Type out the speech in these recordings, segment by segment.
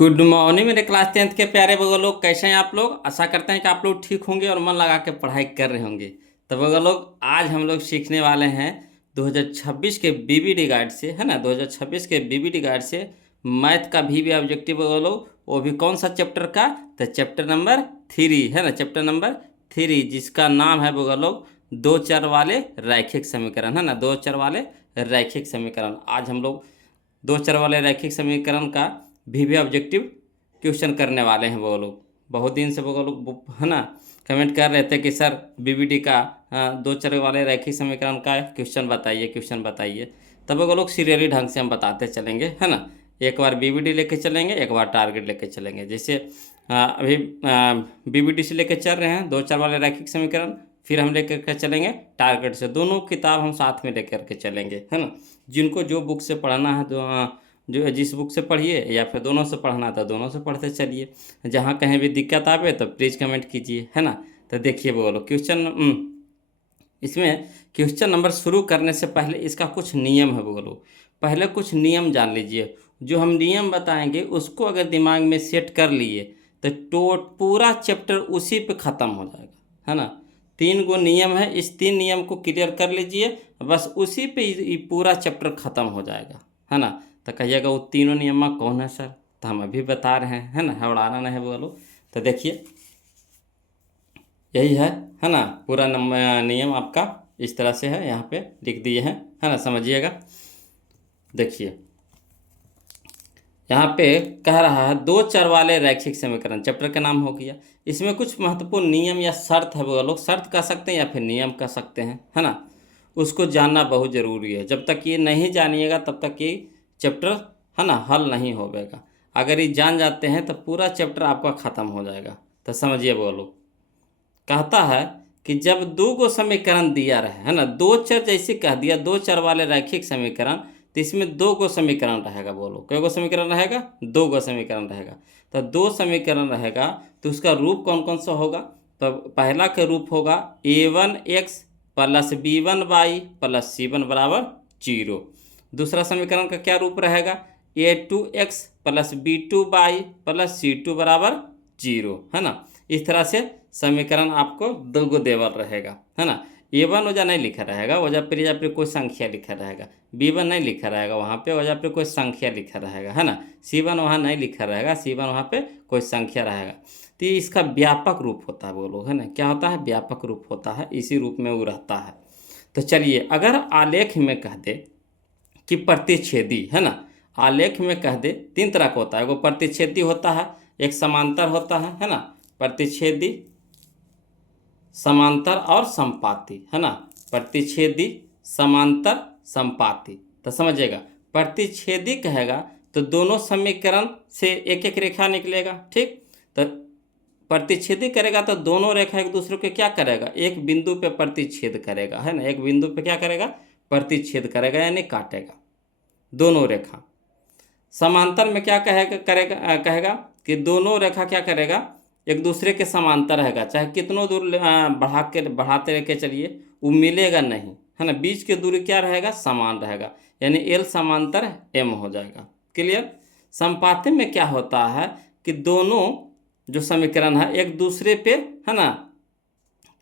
Good morning मेरे class 10th के प्यारे बगल लोग, कैसे हैं आप लोग। आशा करते हैं कि आप लोग ठीक होंगे और मन लगा के पढ़ाई कर रहे होंगे। तो बगल लोग, आज हम लोग सीखने वाले हैं 2026 के बीबीडी गाइड से, है ना। 2026 के बीबीडी गाइड से मैथ का भी ऑब्जेक्टिव बगल लोग, वो भी कौन सा चैप्टर का। तो चैप्टर नंबर 3, है ना, चैप्टर नंबर 3, जिसका नाम है बगल लोग दो चर वाले रैखिक समीकरण, है ना। दो चर वाले रैखिक समीकरण। आज हम लोग दो चर वाले रैखिक समीकरण का भी ऑब्जेक्टिव क्वेश्चन करने वाले हैं। वो लोग बहुत दिन से वो लोग, है ना, कमेंट कर रहे थे कि सर बीबीडी का दो चर वाले रैखिक समीकरण का क्वेश्चन बताइए, क्वेश्चन बताइए। तब वो लोग सीरियली ढंग से हम बताते चलेंगे, है ना। एक बार बीबीडी लेके चलेंगे, एक बार टारगेट लेके चलेंगे। जैसे अभी बीबीडी से लेके चल रहे हैं दो चर वाले रैखिक समीकरण, फिर हम लेकर के चलेंगे टारगेट से। दोनों किताब हम साथ में लेकर के चलेंगे, है ना। जिनको जो बुक से पढ़ना है, जो जिस बुक से पढ़िए, या फिर दोनों से पढ़ना था दोनों से पढ़ते चलिए। जहाँ कहीं भी दिक्कत आवे तो प्लीज़ कमेंट कीजिए, है ना। तो देखिए बोलो क्वेश्चन, इसमें क्वेश्चन नंबर शुरू करने से पहले इसका कुछ नियम है बोलो। पहले कुछ नियम जान लीजिए। जो हम नियम बताएंगे उसको अगर दिमाग में सेट कर लिए तो पूरा चैप्टर उसी पे ख़त्म हो जाएगा, है ना। 3 गो नियम है, इस 3 नियम को क्लियर कर लीजिए, बस उसी पे ये पूरा चैप्टर ख़त्म हो जाएगा, है ना। तो कहिएगा वो तीनों नियम कौन है सर, तो हम अभी बता रहे हैं, है ना, हवड़ाना नहीं बोलो। तो देखिए यही है ना। पूरा नियम आपका इस तरह से है, यहाँ पे लिख दिए हैं, है ना, समझिएगा। देखिए यहाँ पे कह रहा है दो चर वाले रैखिक समीकरण, चैप्टर का नाम हो गया। इसमें कुछ महत्वपूर्ण नियम या शर्त है, वो लोग शर्त कह सकते हैं या फिर नियम कह सकते हैं, है ना। उसको जानना बहुत ज़रूरी है। जब तक ये नहीं जानिएगा तब तक ये चैप्टर, है ना, हल नहीं होगा। अगर ये जान जाते हैं तो पूरा चैप्टर आपका ख़त्म हो जाएगा। तो समझिए वो लोग, कहता है कि जब दो गो समीकरण दिया रहे, है ना, दो चर जैसे कह दिया, दो चर वाले रैखिक समीकरण, तो इसमें दो गो समीकरण रहेगा। बोलो कई गो समीकरण रहेगा, दो गो समीकरण रहेगा। तो दो समीकरण रहेगा तो उसका रूप कौन कौन सा होगा। तो पहला का रूप होगा a1x plus b1y plus c1 बराबर 0। दूसरा समीकरण का क्या रूप रहेगा, a2x plus b2y plus c2 बराबर 0, है ना। इस तरह से समीकरण आपको दो गो देवल रहेगा, है ना। a1 वजह नहीं लिखा रहेगा, वजह पर कोई संख्या लिखा रहेगा। b1 नहीं लिखा रहेगा, वहाँ पे वजह पे कोई संख्या लिखा रहेगा, है ना। c1 वहाँ नहीं लिखा रहेगा, c1 वहाँ पे कोई संख्या रहेगा। तो ये इसका व्यापक रूप होता है, बोलो, है ना। क्या होता है, व्यापक रूप होता है, इसी रूप में वो रहता है। तो चलिए, अगर आलेख में कह दे कि प्रतिच्छेदी, है ना, आलेख में कह दे 3 तरह का होता है। वो प्रतिच्छेदी होता है, एक समांतर होता है ना। प्रतिच्छेदी, समांतर और संपाती, है ना। प्रतिच्छेदी, समांतर, संपाती। तो समझिएगा, प्रतिच्छेदी कहेगा तो दोनों समीकरण से एक एक रेखा निकलेगा, ठीक। तो प्रतिच्छेदी करेगा तो दोनों रेखा एक दूसरे को क्या करेगा, एक बिंदु पे प्रतिच्छेद करेगा, है ना। एक बिंदु पे क्या करेगा, प्रतिच्छेद करेगा, यानी काटेगा दोनों रेखा। समांतर में क्या कहेगा कि दोनों रेखा क्या करेगा, एक दूसरे के समांतर रहेगा। चाहे कितनों दूर बढ़ाते रह के चलिए, वो मिलेगा नहीं, है ना। बीच की दूरी क्या रहेगा, समान रहेगा, यानी एल समांतर एम हो जाएगा। क्लियर। संपाती में क्या होता है कि दोनों जो समीकरण है एक दूसरे पे, है ना,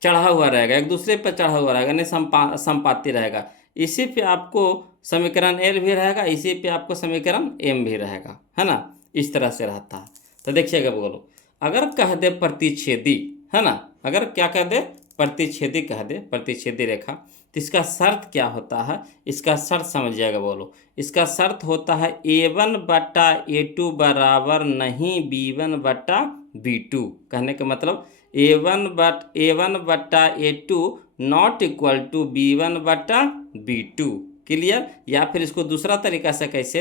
चढ़ा हुआ रहेगा, एक दूसरे पर चढ़ा हुआ रहेगा, यानी संपाती रहेगा। इसी पे आपको समीकरण एल भी रहेगा, इसी पे आपको समीकरण एम भी रहेगा, है ना। इस तरह से रहता है। तो देखिएगा बोलो, अगर कह दे प्रतिच्छेदी, है ना, अगर क्या कह दे, प्रतिच्छेदी कह दे, प्रतिच्छेदी रेखा, तो इसका शर्त क्या होता है, इसका शर्त समझिएगा। बोलो, इसका शर्त होता है a1 बटा a2 बराबर नहीं b1 बटा b2। कहने का मतलब a1 बटा a2 not equal to b1 बटा b2। क्लियर। या फिर इसको दूसरा तरीका से कैसे,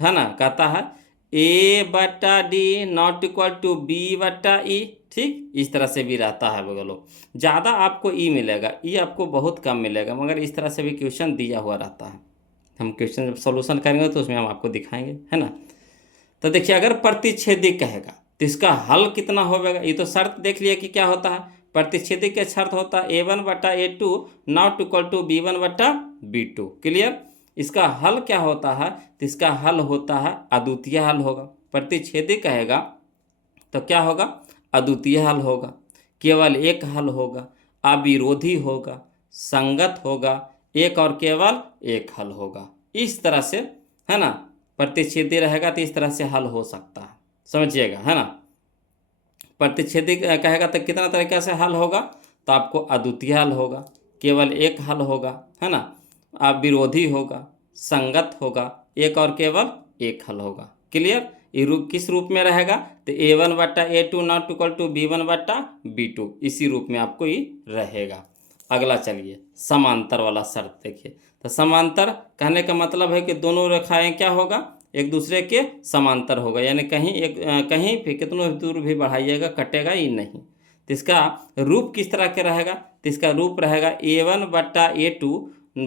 है ना, कहता है a बटा d not equal to b बटा ई, ठीक। इस तरह से भी रहता है। बोलो, ज़्यादा आपको ई मिलेगा, ई आपको बहुत कम मिलेगा, मगर इस तरह से भी क्वेश्चन दिया हुआ रहता है। हम क्वेश्चन जब सॉल्यूशन करेंगे तो उसमें हम आपको दिखाएंगे, है ना। तो देखिए, अगर प्रतिच्छेदी कहेगा तो इसका हल कितना होगा। ये तो शर्त देख लिया कि क्या होता है, प्रतिच्छेदी के शर्त होता है a1 बटा a2 not equal to b1 बटा b2। क्लियर। इसका हल क्या होता है, तो इसका हल होता है अद्वितीय हल होगा। प्रतिच्छेदी कहेगा तो क्या होगा, अद्वितीय हल होगा, केवल एक हल होगा, अविरोधी होगा, संगत होगा, एक और केवल एक हल होगा। इस तरह से, है ना, प्रतिच्छेदी रहेगा तो इस तरह से हल हो सकता है, समझिएगा, है ना। प्रतिच्छेदी कहेगा तो कितना तरीके से हल होगा, तो आपको अद्वितीय हल होगा, केवल एक हल होगा, है ना, अविरोधी होगा, संगत होगा, एक और केवल एक हल होगा। क्लियर। ये रूप किस रूप में रहेगा, तो A1/A2 not equal to B1/B2, इसी रूप में आपको ये रहेगा। अगला चलिए समांतर वाला शर्त देखिए। तो समांतर कहने का मतलब है कि दोनों रेखाएं क्या होगा, एक दूसरे के समांतर होगा, यानी कहीं भी कितनों दूर भी बढ़ाइएगा कटेगा ही नहीं। तो इसका रूप किस तरह के रहेगा, तो इसका रूप रहेगा A1/A2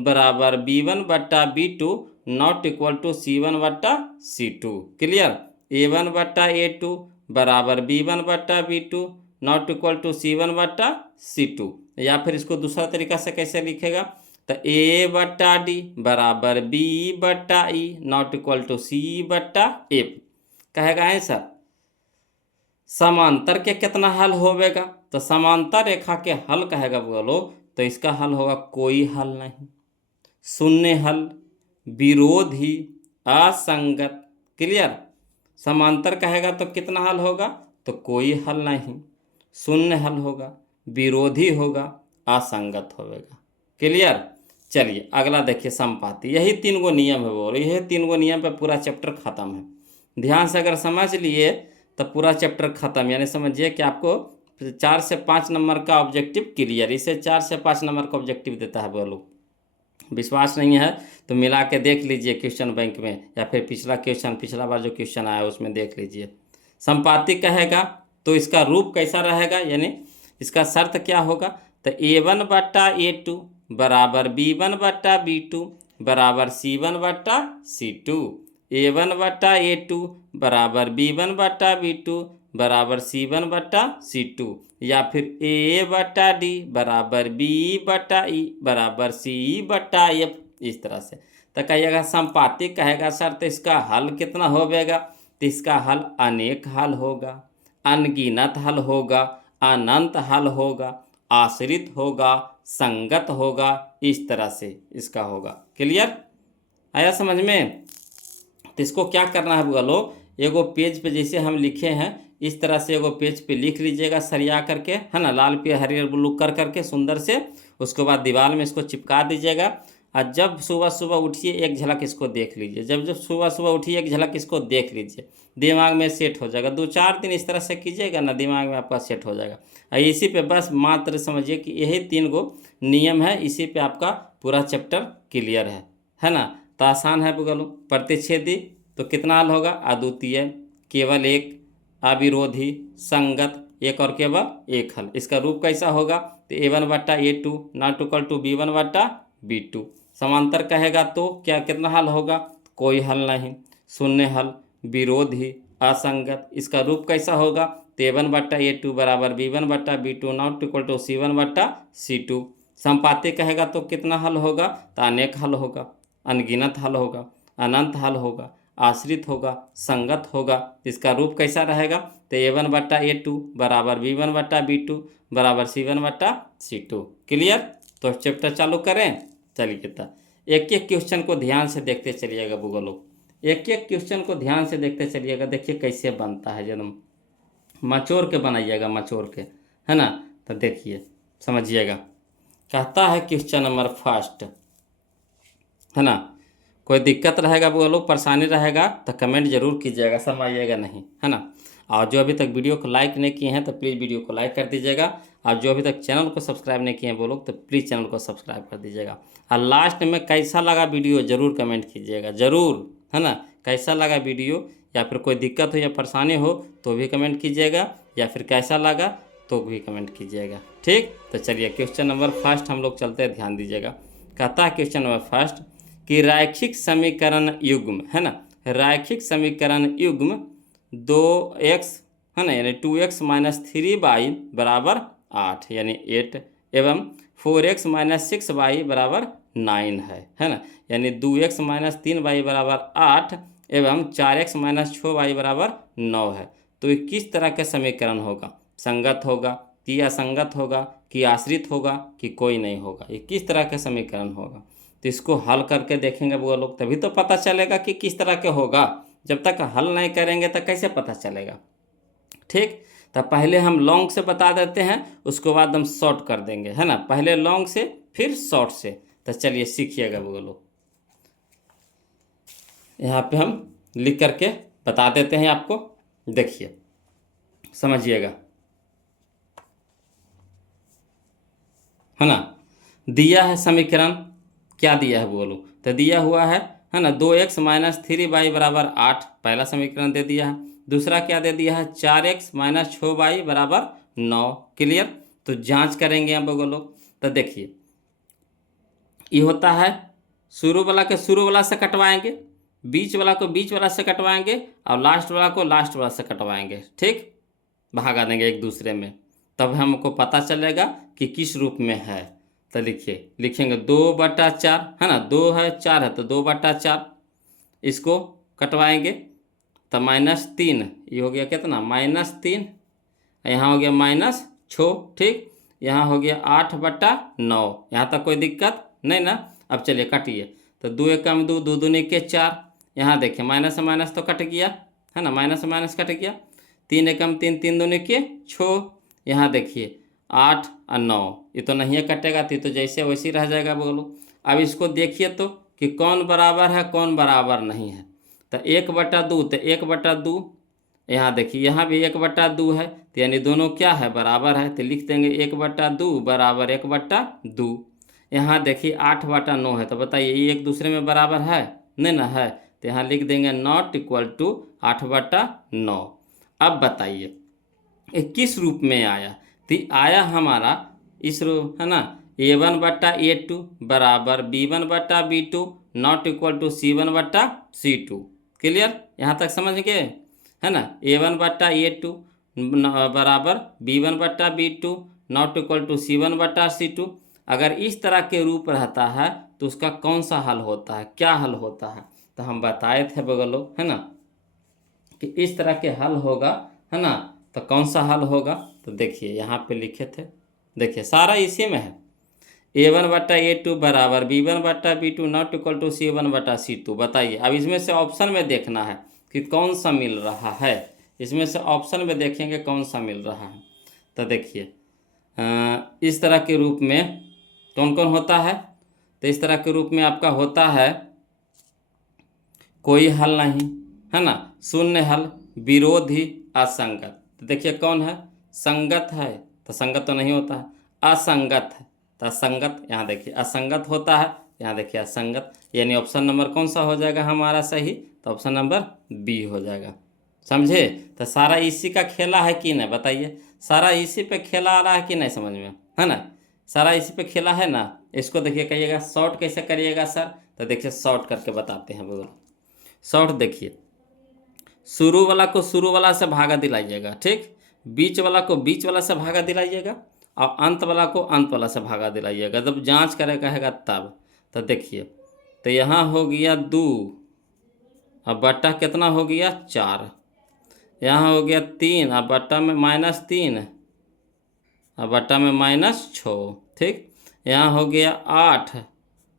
बराबर B1/B2 not equal to C1/C2। Clear. A1/A2 बराबर B1/B2 not equal to C1/C2। या फिर इसको दूसरा तरीका से कैसे लिखेगा, तो A/D बराबर B/E not equal to C/F कहेगा आंसर। समांतर के कितना हल होवेगा, तो समांतर रेखा के हल कहेगा बोलो, तो इसका हल होगा कोई हल नहीं, शून्य हल, विरोधी, असंगत। क्लियर। समांतर कहेगा तो कितना हल होगा, तो कोई हल नहीं, शून्य हल होगा, विरोधी होगा, असंगत होगा। क्लियर। चलिए अगला देखिए संपाती। यही 3 गो नियम है बोलो, यही 3 गो नियम पे पूरा चैप्टर खत्म है। ध्यान से अगर समझ लिए तो पूरा चैप्टर खत्म, यानी समझिए कि आपको 4 से 5 नंबर का ऑब्जेक्टिव क्लियर, इसे 4 से 5 नंबर का ऑब्जेक्टिव देता है बोलो। विश्वास नहीं है तो मिला के देख लीजिए क्वेश्चन बैंक में, या फिर पिछला बार जो क्वेश्चन आया उसमें देख लीजिए। संपाती कहेगा तो इसका रूप कैसा रहेगा, यानी इसका शर्त क्या होगा, तो A1/A2 बराबर B1/B2 बराबर C1/C2। A1/A2 बराबर B1/B2 बराबर C1/C2, या फिर A/D बराबर B/E बराबर C/F, इस तरह से। तो कहिएगा संपाती कहेगा सर तो इसका हल कितना होगा, तो इसका हल अनेक हल होगा, अनगिनत हल होगा, अनंत हल होगा, आश्रित होगा, संगत होगा, इस तरह से इसका होगा। क्लियर। आया समझ में। तो इसको क्या करना है बोलो, एगो पेज पे जैसे हम लिखे हैं इस तरह से एगो पेज पे लिख लीजिएगा सरिया करके, है ना, लाल पे हरियर ब्लू कर करके सुंदर से। उसके बाद दीवार में इसको चिपका दीजिएगा, और जब सुबह सुबह उठिए एक झलक इसको देख लीजिए, जब सुबह सुबह उठिए एक झलक इसको देख लीजिए, दिमाग में सेट हो जाएगा। 2-4 दिन इस तरह से कीजिएगा ना, दिमाग में आपका सेट हो जाएगा। और इसी पे बस मात्र समझिए कि यही 3 गो नियम है, इसी पे आपका पूरा चैप्टर क्लियर है ना। तो आसान है बोलो। प्रतिच्छेदी तो कितना हल होगा, अद्वितीय, केवल एक, अविरोधी, संगत, एक और केवल एक हल। इसका रूप कैसा होगा, तो A1/A2 not equal to B1/B2। समांतर कहेगा तो क्या कितना हल होगा, कोई हल नहीं, शून्य हल, विरोधी, असंगत। इसका रूप कैसा होगा, तो A1/A2 बराबर B1/B2 not equal to C1/C2। संपाती कहेगा तो कितना हल होगा, तो अनेक हल होगा, अनगिनत हल होगा, अनंत हल होगा, आश्रित होगा, संगत होगा। इसका रूप कैसा रहेगा, तो A1/A2 बराबर B1/B2 बराबर C1/C2। क्लियर। तो चैप्टर चालू करें। चलिए तो एक एक क्वेश्चन को ध्यान से देखते चलिएगा बुआ लोग, एक एक क्वेश्चन को ध्यान से देखते चलिएगा। देखिए कैसे बनता है, जन्म मचोर के बनाइएगा, मचोर के, है ना। तो देखिए समझिएगा। कहता है क्वेश्चन नंबर फर्स्ट, है ना। कोई दिक्कत रहेगा वो लोग, परेशानी रहेगा तो कमेंट जरूर कीजिएगा, समझिएगा नहीं, है ना। और जो अभी तक वीडियो को लाइक नहीं किए हैं तो प्लीज़ वीडियो को लाइक कर दीजिएगा, और जो अभी तक चैनल को सब्सक्राइब नहीं किए हैं वो लोग तो प्लीज़ चैनल को सब्सक्राइब कर दीजिएगा। और लास्ट में कैसा लगा वीडियो ज़रूर कमेंट कीजिएगा, ज़रूर, है ना। कैसा लगा वीडियो, या फिर कोई दिक्कत हो या परेशानी हो तो भी कमेंट कीजिएगा, या फिर कैसा लगा तो भी कमेंट कीजिएगा, ठीक। तो चलिए क्वेश्चन नंबर फर्स्ट हम लोग चलते हैं, ध्यान दीजिएगा। कहता है क्वेश्चन नंबर फर्स्ट कि रैखिक समीकरण युग्म, है ना, रैखिक समीकरण युग्म 2x, है ना, यानी 2x - 3y बराबर 8, यानी 8, एवं 4x - 6y बराबर 9 है ना, यानी 2x - 3y बराबर 8 एवं 4x माइनस 6y बराबर 9 है, तो ये किस तरह का समीकरण होगा? संगत होगा कि असंगत होगा कि आश्रित होगा कि कोई नहीं होगा? ये किस तरह का समीकरण होगा? तो इसको हल करके देखेंगे वो लोग, तभी तो पता चलेगा कि किस तरह के होगा। जब तक हल नहीं करेंगे तो कैसे पता चलेगा? ठीक, तो पहले हम लॉन्ग से बता देते हैं, उसके बाद हम शॉर्ट कर देंगे, है ना। पहले लॉन्ग से फिर शॉर्ट से। तो चलिए सीखिएगा वो लोग। यहाँ पे हम लिख करके बता देते हैं आपको, देखिए समझिएगा, है ना। दिया है समीकरण, क्या दिया है बोलो? तो दिया हुआ है ना, 2x माइनस 3y बराबर 8, पहला समीकरण दे दिया है। दूसरा क्या दे दिया है? 4x माइनस 6y बराबर 9। क्लियर? तो जांच करेंगे हम बोलो। तो देखिए ये होता है, शुरू वाला के शुरू वाला से कटवाएंगे, बीच वाला को बीच वाला से कटवाएंगे और लास्ट वाला को लास्ट वाला से कटवाएंगे। ठीक, भागा देंगे एक दूसरे में, तब हमको पता चलेगा कि किस रूप में है। तो लिखिए, लिखेंगे 2/4, है ना, 2 है 4 है तो 2/4, इसको कटवाएंगे तो -3, ये हो गया कितना? -3, यहाँ हो गया -6। ठीक, यहाँ हो गया 8/9। यहाँ तक कोई दिक्कत नहीं ना? अब चलिए काटिए, तो 2 एकम 2, 2 दूनी के 4, यहाँ देखिए माइनस से माइनस तो कट गया, है ना, माइनस से माइनस कट गया। 3 एकम 3, 3 दूनी के 6, यहाँ देखिए 8 और 9, ये तो नहीं कटेगा, तो जैसे वैसे रह जाएगा बोलो। अब इसको देखिए तो कि कौन बराबर है कौन बराबर नहीं है। तो 1/2, तो 1/2, यहाँ देखिए यहाँ भी 1/2 है, तो यानी दोनों क्या है? बराबर है। तो लिख देंगे 1/2 बराबर 1/2। यहाँ देखिए 8/9 है, तो बताइए ये एक दूसरे में बराबर है? नहीं ना है, तो यहाँ लिख देंगे नॉट इक्वल टू 8/9। अब बताइए ये किस रूप में आया? तो आया हमारा इस रूप, है ना, A1/A2 बराबर B1/B2 not equal to C1/C2। Clear? यहाँ तक समझ गए, है ना। A1/A2 बराबर B1/B2 not equal to C1/C2। अगर इस तरह के रूप रहता है तो उसका कौन सा हल होता है, क्या हल होता है? तो हम बताए थे बगलो, है ना, कि इस तरह के हल होगा, है ना। तो कौन सा हल होगा? तो देखिए यहाँ पे लिखे थे, देखिए सारा इसी में है। A1/A2 बराबर B1/B2 not equal to C1/C2। बताइए, अब इसमें से ऑप्शन में देखना है कि कौन सा मिल रहा है। इसमें से ऑप्शन में देखेंगे कौन सा मिल रहा है। तो देखिए इस तरह के रूप में कौन कौन होता है? तो इस तरह के रूप में आपका होता है कोई हल नहीं, है ना, शून्य हल, विरोधी, असंगत। तो देखिए कौन है? संगत है, तो संगत तो नहीं होता है। असंगत है तो असंगत, यहाँ देखिए असंगत होता है, यहाँ देखिए असंगत, यानी ऑप्शन नंबर कौन सा हो जाएगा हमारा सही? तो ऑप्शन नंबर बी हो जाएगा। समझे? तो सारा इसी का खेला है कि नहीं? बताइए, सारा इसी पे खेला आ रहा है कि नहीं समझ में, है ना। सारा इसी पे खेला है ना। इसको देखिए, कहिएगा शॉर्ट कैसे करिएगा सर? तो देखिए शॉर्ट करके बताते हैं बोलो। शॉर्ट देखिए, शुरू वाला को शुरू वाला से भागा दिलाइएगा, ठीक, बीच वाला को बीच वाला से भागा दिलाइएगा और अंत वाला को अंत वाला से भागा दिलाइएगा। जब जांच करे कहेगा तब। तो देखिए, तो यहाँ हो गया 2 और बट्टा कितना हो गया? 4। यहाँ हो गया 3 और बट्टा में -3 और बट्टा में -6। ठीक, यहाँ हो गया 8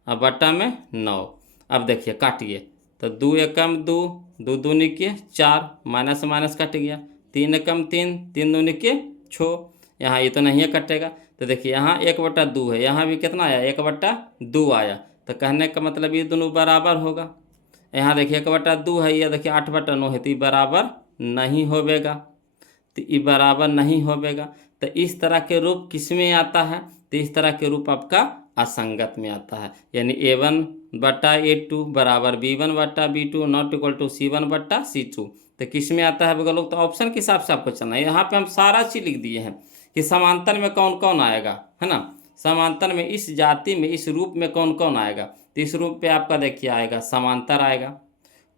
और बट्टा में 9। अब देखिए काटिए, तो 2 एकम 2, 2 दूनी के 4, माइनस माइनस कट गया। 3 एकम 3, 3 दूनी के 6, यहाँ ये तो नहीं है कटेगा। तो देखिए यहाँ 1/2 है, यहाँ भी कितना आया? 1/2 आया। तो कहने का मतलब ये दोनों बराबर होगा। यहाँ देखिए 1/2 है, ये देखिए 8/9 है, तो ये बराबर नहीं होवेगा। तो ये बराबर नहीं होवेगा। तो इस तरह के रूप किस में आता है? तो इस तरह के रूप आपका असंगत में आता है, यानी A1/A2 बराबर B1/B2 not equal to C1/C2। तो किस में आता है बगल? तो ऑप्शन के हिसाब से आपको चलना है। यहाँ पे हम सारा चीज लिख दिए हैं कि समांतर में कौन कौन आएगा, है ना। समांतर में इस जाति में इस रूप में कौन कौन आएगा? तो इस रूप पे आपका देखिए आएगा समांतर आएगा,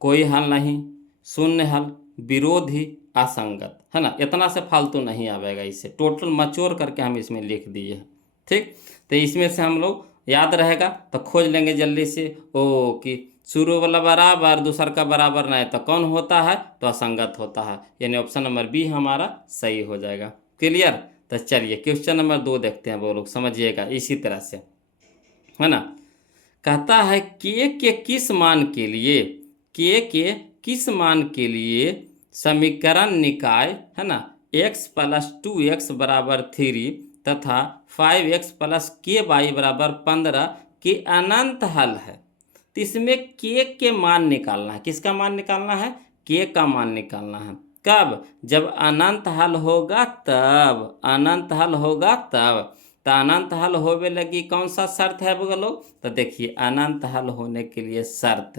कोई हल नहीं, शून्य हल, विरोधी, असंगत, है ना। इतना से फालतू नहीं आवेगा, इसे टोटल मचोर करके हम इसमें लिख दिए हैं। ठीक, तो इसमें से हम लोग याद रहेगा तो खोज लेंगे जल्दी से। ओ कि शुरू वाला बराबर दूसर का बराबर नहीं तो कौन होता है, तो असंगत होता है, यानी ऑप्शन नंबर बी हमारा सही हो जाएगा। क्लियर। तो चलिए क्वेश्चन नंबर 2 देखते हैं, वो लोग समझिएगा इसी तरह से, है ना। कहता है के किस मान के लिए, के किस मान के लिए समीकरण निकाय, है ना, x + 2x = 3 तथा 5x + ky = 15 के अनंत हल है। तो इसमें के मान निकालना है। किसका मान निकालना है, के का मान निकालना है। कब, जब अनंत हल होगा तब, अनंत हल होगा तब। तो अनंत हल होवे लगी कौन सा शर्त है बोलो, तो देखिए अनंत हल होने के लिए शर्त,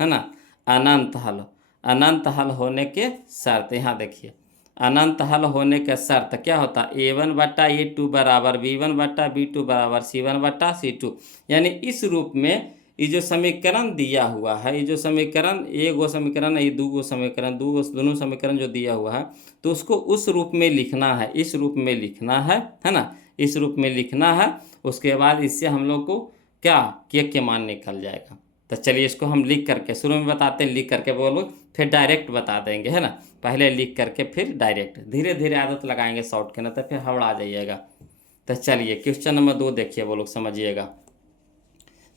है ना, अनंत हल, अनंत हल होने के शर्त, यहाँ देखिए अनंत हल होने के शर्त क्या होता है, a1/a2 = b1/b2 = c1/c2। यानी इस रूप में ये जो समीकरण दिया हुआ है, ये जो समीकरण, एगो समीकरण, ये दूगो समीकरण, दोनों समीकरण जो दिया हुआ है, तो उसको उस रूप में लिखना है, इस रूप में लिखना है ना, इस रूप में लिखना है। उसके बाद इससे हम लोग को क्या के मान निकल जाएगा। तो चलिए इसको हम लिख करके शुरू में बताते हैं, लिख करके बोलो, फिर डायरेक्ट बता देंगे, है ना। पहले लिख करके फिर डायरेक्ट, धीरे धीरे आदत लगाएंगे शॉर्ट के, ना तो फिर हवड़ा जाइएगा। तो चलिए क्वेश्चन नंबर 2 देखिए, वो लोग समझिएगा।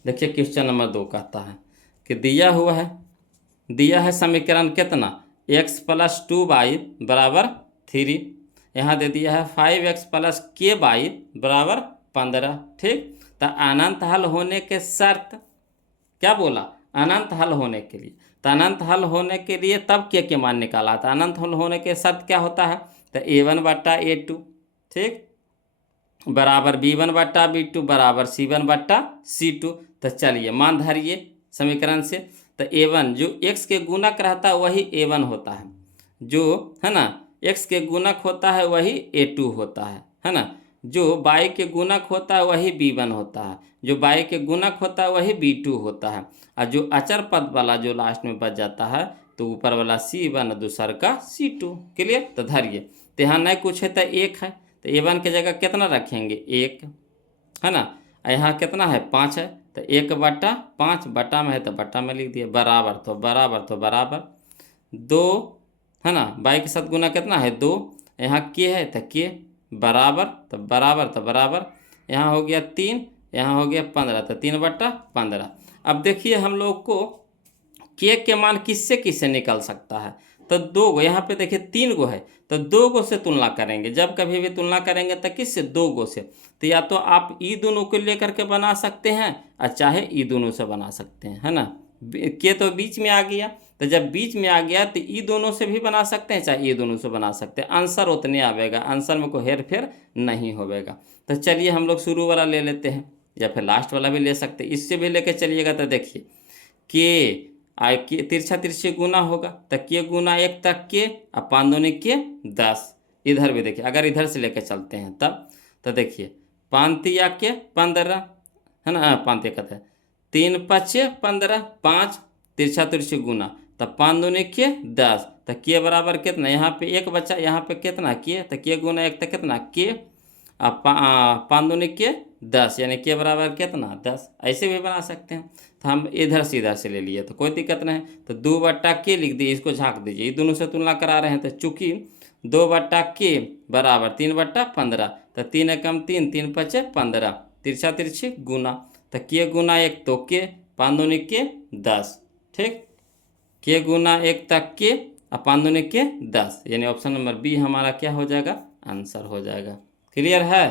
देखिए क्वेश्चन नंबर 2 कहता है कि दिया है समीकरण कितना, x + 2y = 3, यहाँ दे दिया है 5x + ky = 15। ठीक। तो अनंत हल होने के शर्त क्या बोला, अनंत हल होने के लिए, तो अनंत हल होने के लिए तब के मान निकाला था। अनंत हल होने के शर्त क्या होता है, तो a1/a2 ठीक बराबर b1/b2 = c1/c2। तो चलिए मान धरिए समीकरण से, तो a1 जो x के गुणक रहता है वही a1 होता है, जो है ना x के गुणक होता है वही a2 होता है ना, जो y के गुणक होता है वही b1 होता है, जो y के गुणक होता है वही b2 होता है, और जो अचर पद वाला जो लास्ट में बच जाता है तो ऊपर वाला c1 दूसर का c2। क्लियर। तो धरिए, तो यहाँ नहीं कुछ है तो 1 है, तो a1 की जगह कितना रखेंगे 1, है ना, यहाँ कितना है 5 है, तो 1/5 बटा में है तो बटा में लिख दिए, बराबर तो बराबर 2, है ना, बाई के साथ गुना कितना है 2, यहाँ के है तो के बराबर तो बराबर, यहाँ हो गया 3, यहाँ हो गया 15, तो 3/15। अब देखिए हम लोग को के मान किससे किससे निकल सकता है, तो 2 गो, यहाँ पे देखिए 3 गो है, तो 2 गो से तुलना करेंगे, जब कभी भी तुलना करेंगे तो किससे, 2 गो से। तो या तो आप ई दोनों को लेकर के बना सकते हैं और चाहे ई दोनों से बना सकते हैं, है ना। के तो बीच में आ गया, तो जब बीच में आ गया तो ई दोनों से भी बना सकते हैं, चाहे ये दोनों से बना सकते हैं, आंसर उतने आवेगा, आंसर में कोई हेर फेर नहीं होगा। तो चलिए हम लोग शुरू वाला ले लेते हैं या फिर लास्ट वाला भी ले सकते हैं, इससे भी लेके चलिएगा। तो देखिए के के तिरछा तिरछी गुना होगा, तो के गुना 1 तक के, और 5 दूनी के 10। इधर भी देखिए अगर इधर से लेके चलते हैं तब, तो देखिए 5 तिया के 15, है ना, 5 कहते हैं 3 5 15, 5 तिरछा तिरछी गुना, तब 5 दूनी के 10, तो के बराबर कितना, यहाँ पे 1 बचा, यहाँ पे कितना के, तो के गुना 1 तक कितना के, अब 5 दूनी के 10, यानी के बराबर कितना 10। ऐसे भी बना सकते हैं, तो हम इधर से ले लिए तो कोई दिक्कत नहीं, तो 2/के लिख दिए, इसको झाँक दीजिए, ये दोनों से तुलना करा रहे हैं, तो चूँकि 2/के बराबर 3/15, तो 3 एकम 3, 3 5 15, तिरछा तिरछी गुना, तो के गुना 1 तो के, 5 दूनी के 10, ठीक, के गुना 1 तक के, और 5 दूनी के 10, यानी ऑप्शन नंबर बी हमारा क्या हो जाएगा, आंसर हो जाएगा। क्लियर है,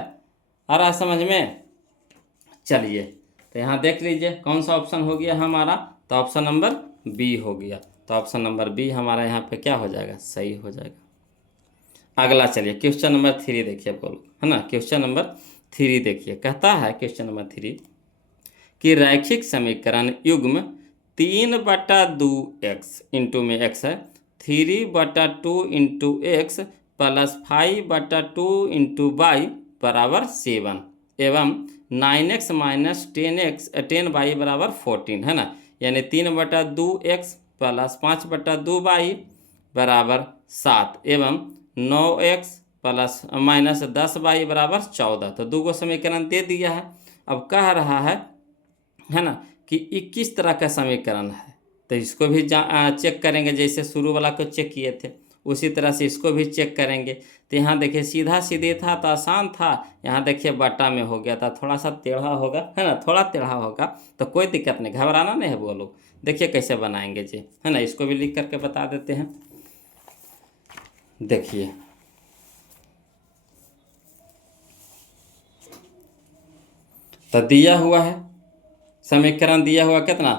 आ रहा है समझ में। चलिए तो यहाँ देख लीजिए कौन सा ऑप्शन हो गया हमारा, तो ऑप्शन नंबर बी हो गया, तो ऑप्शन नंबर बी हमारा यहाँ पे क्या हो जाएगा, सही हो जाएगा। अगला चलिए क्वेश्चन नंबर 3 देखिए, बोलो, है ना, क्वेश्चन नंबर 3 देखिए, कहता है क्वेश्चन नंबर 3 कि रैखिक समीकरण युग्म 3/2x इंटू में x है, 3/2 इंटू x + 5/2 इंटू y = 7 एवं 9x - 10y = 14, है ना, यानी 3/2x + 5/2y = 7 एवं 9x ± 10y = 14। तो 2 समीकरण दे दिया है। अब कह रहा है ना, कि 21 तरह का समीकरण है, तो इसको भी चेक करेंगे, जैसे शुरू वाला को चेक किए थे उसी तरह से इसको भी चेक करेंगे। तो यहाँ देखिए सीधा सीधे था तो आसान था, यहाँ देखिए बटा में हो गया था, थोड़ा सा टेढ़ा होगा, है ना, थोड़ा टेढ़ा होगा तो कोई दिक्कत नहीं, घबराना नहीं है वो लोग। देखिए कैसे बनाएंगे जी, है ना, इसको भी लिख करके बता देते हैं। देखिए तो दिया हुआ है समीकरण, दिया हुआ कितना,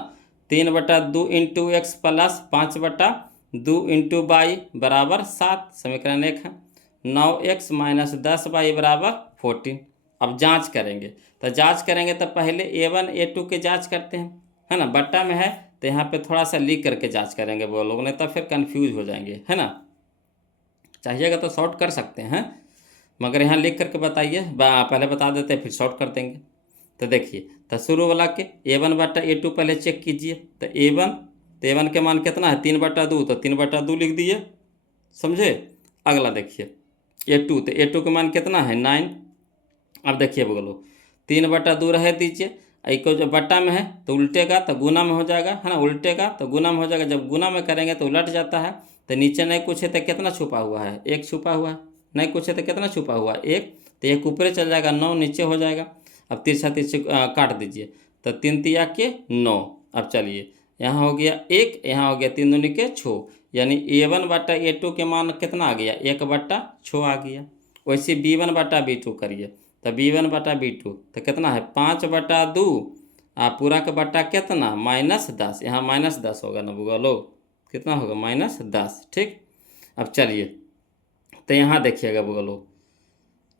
3/2 into x plus 5/2 into y बराबर 7, समीकरण 1 है। 9x माइनस 10y बराबर 14। अब जांच करेंगे, तो जांच करेंगे तो पहले a1 a2 के जांच करते हैं, है ना, बट्टा में है तो यहाँ पे थोड़ा सा लिख करके जांच करेंगे वो लोग, नहीं तो फिर कंफ्यूज हो जाएंगे, है ना। चाहिएगा तो शॉर्ट कर सकते हैं, मगर यहाँ लिख करके बताइए, पहले बता देते हैं फिर शॉर्ट कर देंगे। तो देखिए, तो शुरू वाला के a1/a2 पहले चेक कीजिए, तो a1 के मान कितना है, 3/2, तो 3/2 लिख दिए, समझे। अगला देखिए a2, तो a2 के मान कितना है 9। अब देखिए बोलो 3/2 रह दीजिए, एक जो बट्टा में है तो उल्टेगा तो गुना में हो जाएगा, है ना, उल्टेगा तो गुना में हो जाएगा, जब गुना में करेंगे तो उलट जाता है। तो नीचे नहीं कुछ है तो कितना छुपा हुआ है, 1 छुपा हुआ है, नहीं कुछ है तो कितना छुपा हुआ है 1, तो 1 ऊपर चल जाएगा, 9 नीचे हो जाएगा। अब तिरछा तिरछे काट दीजिए, तो 3 तिया के 9। अब चलिए यहाँ हो गया 1, यहाँ हो गया 3 दूनी के 6, यानी a1/a2 के मान कितना आ गया, 1/6 आ गया। वैसे b1/b2 करिए, तो b1/b2 तो कितना है 5/2, पूरा का बट्टा कितना -10, यहाँ -10 होगा ना बुआ लोग, कितना होगा -10, ठीक। अब चलिए तो यहाँ देखिएगा बुआ लोग,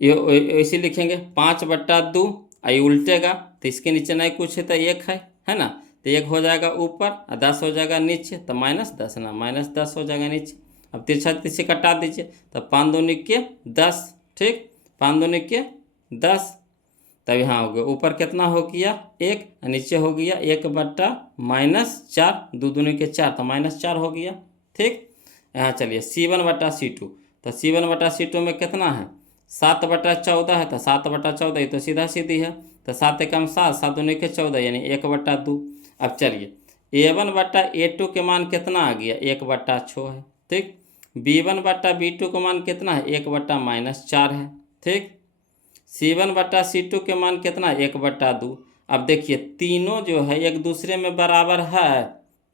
ये ऐसे लिखेंगे 5/2, आई उल्टेगा तो इसके नीचे नहीं कुछ है तो 1 है ना, तो 1 हो जाएगा ऊपर और 10 हो जाएगा नीचे, तो -10 ना, -10 हो जाएगा नीचे। अब तिरछा तिरछी कटा दीजिए, तो 5 दूनी के 10, ठीक, 5 दूनी के 10, तब यहाँ हो गया ऊपर कितना हो गया 1, नीचे हो गया 1/-4, 2 दूनी के 4, तो -4 हो गया, ठीक। यहाँ चलिए C1/C2, तो C1/C2 में कितना है 7/14 है, तो 7/14 ये तो सीधा सीधी है, तो 7 एकम 7, 7 दूनी के 14, यानी 1/2। अब चलिए a1/a2 के मान कितना आ गया 1/6 है, ठीक। b1/b2 का मान कितना है 1/-4 है, ठीक। C1/C2 के मान कितना है 1/2। अब देखिए तीनों जो है एक दूसरे में बराबर है,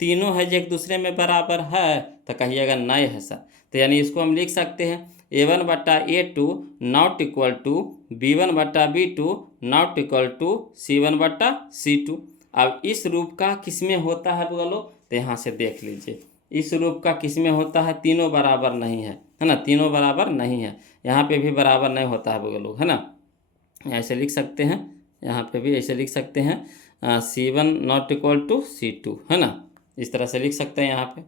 तीनों है जो एक दूसरे में बराबर है, तो कहिएगा नहीं है सर, तो यानी इसको हम लिख सकते हैं a1/a2 not equal to b1/b2 not equal to C1/C2। अब इस रूप का किसमें होता है बोलो, तो यहाँ से देख लीजिए इस रूप का किसमें होता है, तीनों बराबर नहीं है ना, तीनों बराबर नहीं है, यहाँ पे भी बराबर नहीं होता है बोलो, है ना। ऐसे लिख सकते हैं, यहाँ पे भी ऐसे लिख सकते हैं C1 not equal to C2, है ना, इस तरह से लिख सकते हैं यहाँ पे।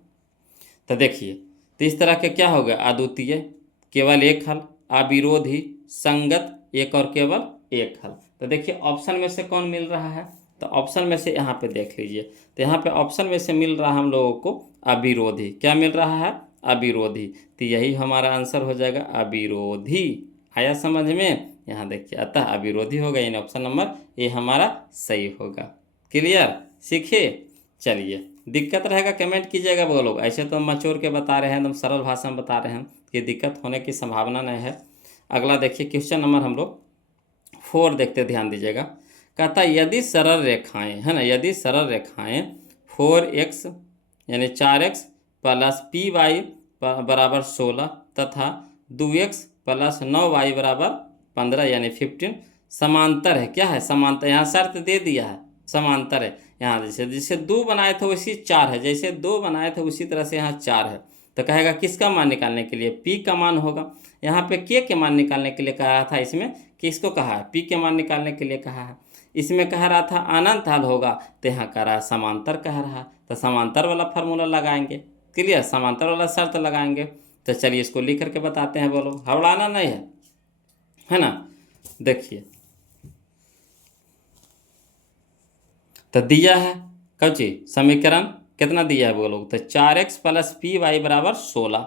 तो देखिए तो इस तरह के क्या होगा, अद्वितीय केवल एक हल, अविरोधी संगत एक और केवल एक हल। तो देखिए ऑप्शन में से कौन मिल रहा है, तो ऑप्शन में से यहाँ पे देख लीजिए, तो यहाँ पे ऑप्शन में से मिल रहा है हम लोगों को अविरोधी, क्या मिल रहा है अविरोधी, तो यही हमारा आंसर हो जाएगा अविरोधी। आया समझ में, यहाँ देखिए अतः अविरोधी होगा, यानी ऑप्शन नंबर ए हमारा सही होगा। क्लियर, सीखे। चलिए दिक्कत रहेगा कमेंट कीजिएगा वो लोग, ऐसे तो हम मचोर के बता रहे हैं, एकदम सरल भाषा में बता रहे हैं कि दिक्कत होने की संभावना नहीं है। अगला देखिए क्वेश्चन नंबर हम लोग 4 देखते, ध्यान दीजिएगा। कहता यदि सरल रेखाएं, है ना, यदि सरल रेखाएं 4x यानी 4x प्लस py बराबर 16 तथा 2x प्लस 9y बराबर 15 यानी 15 समांतर है, क्या है समांतर, यहाँ शर्त दे दिया है समांतर है। यहाँ जैसे 2 बनाए थे वैसी 4 है, जैसे 2 बनाए थे उसी तरह से यहाँ 4 है, तो कहेगा किसका मान निकालने के लिए, p का मान होगा। यहाँ पे k के मान निकालने के लिए कहा था, इसमें किसको कहा है, p के मान निकालने के लिए कहा है। इसमें कह रहा था अनंत हल होगा, तो यहाँ कह रहा है समांतर कह रहा है, तो समांतर वाला फार्मूला लगाएंगे। क्लियर, समांतर वाला शर्त लगाएंगे। तो चलिए इसको लिख करके बताते हैं, बोलो हवड़ाना नहीं है ना। देखिए तो दिया है कौची समीकरण कितना दिया है बोलो, तो 4x प्लस py बराबर 16,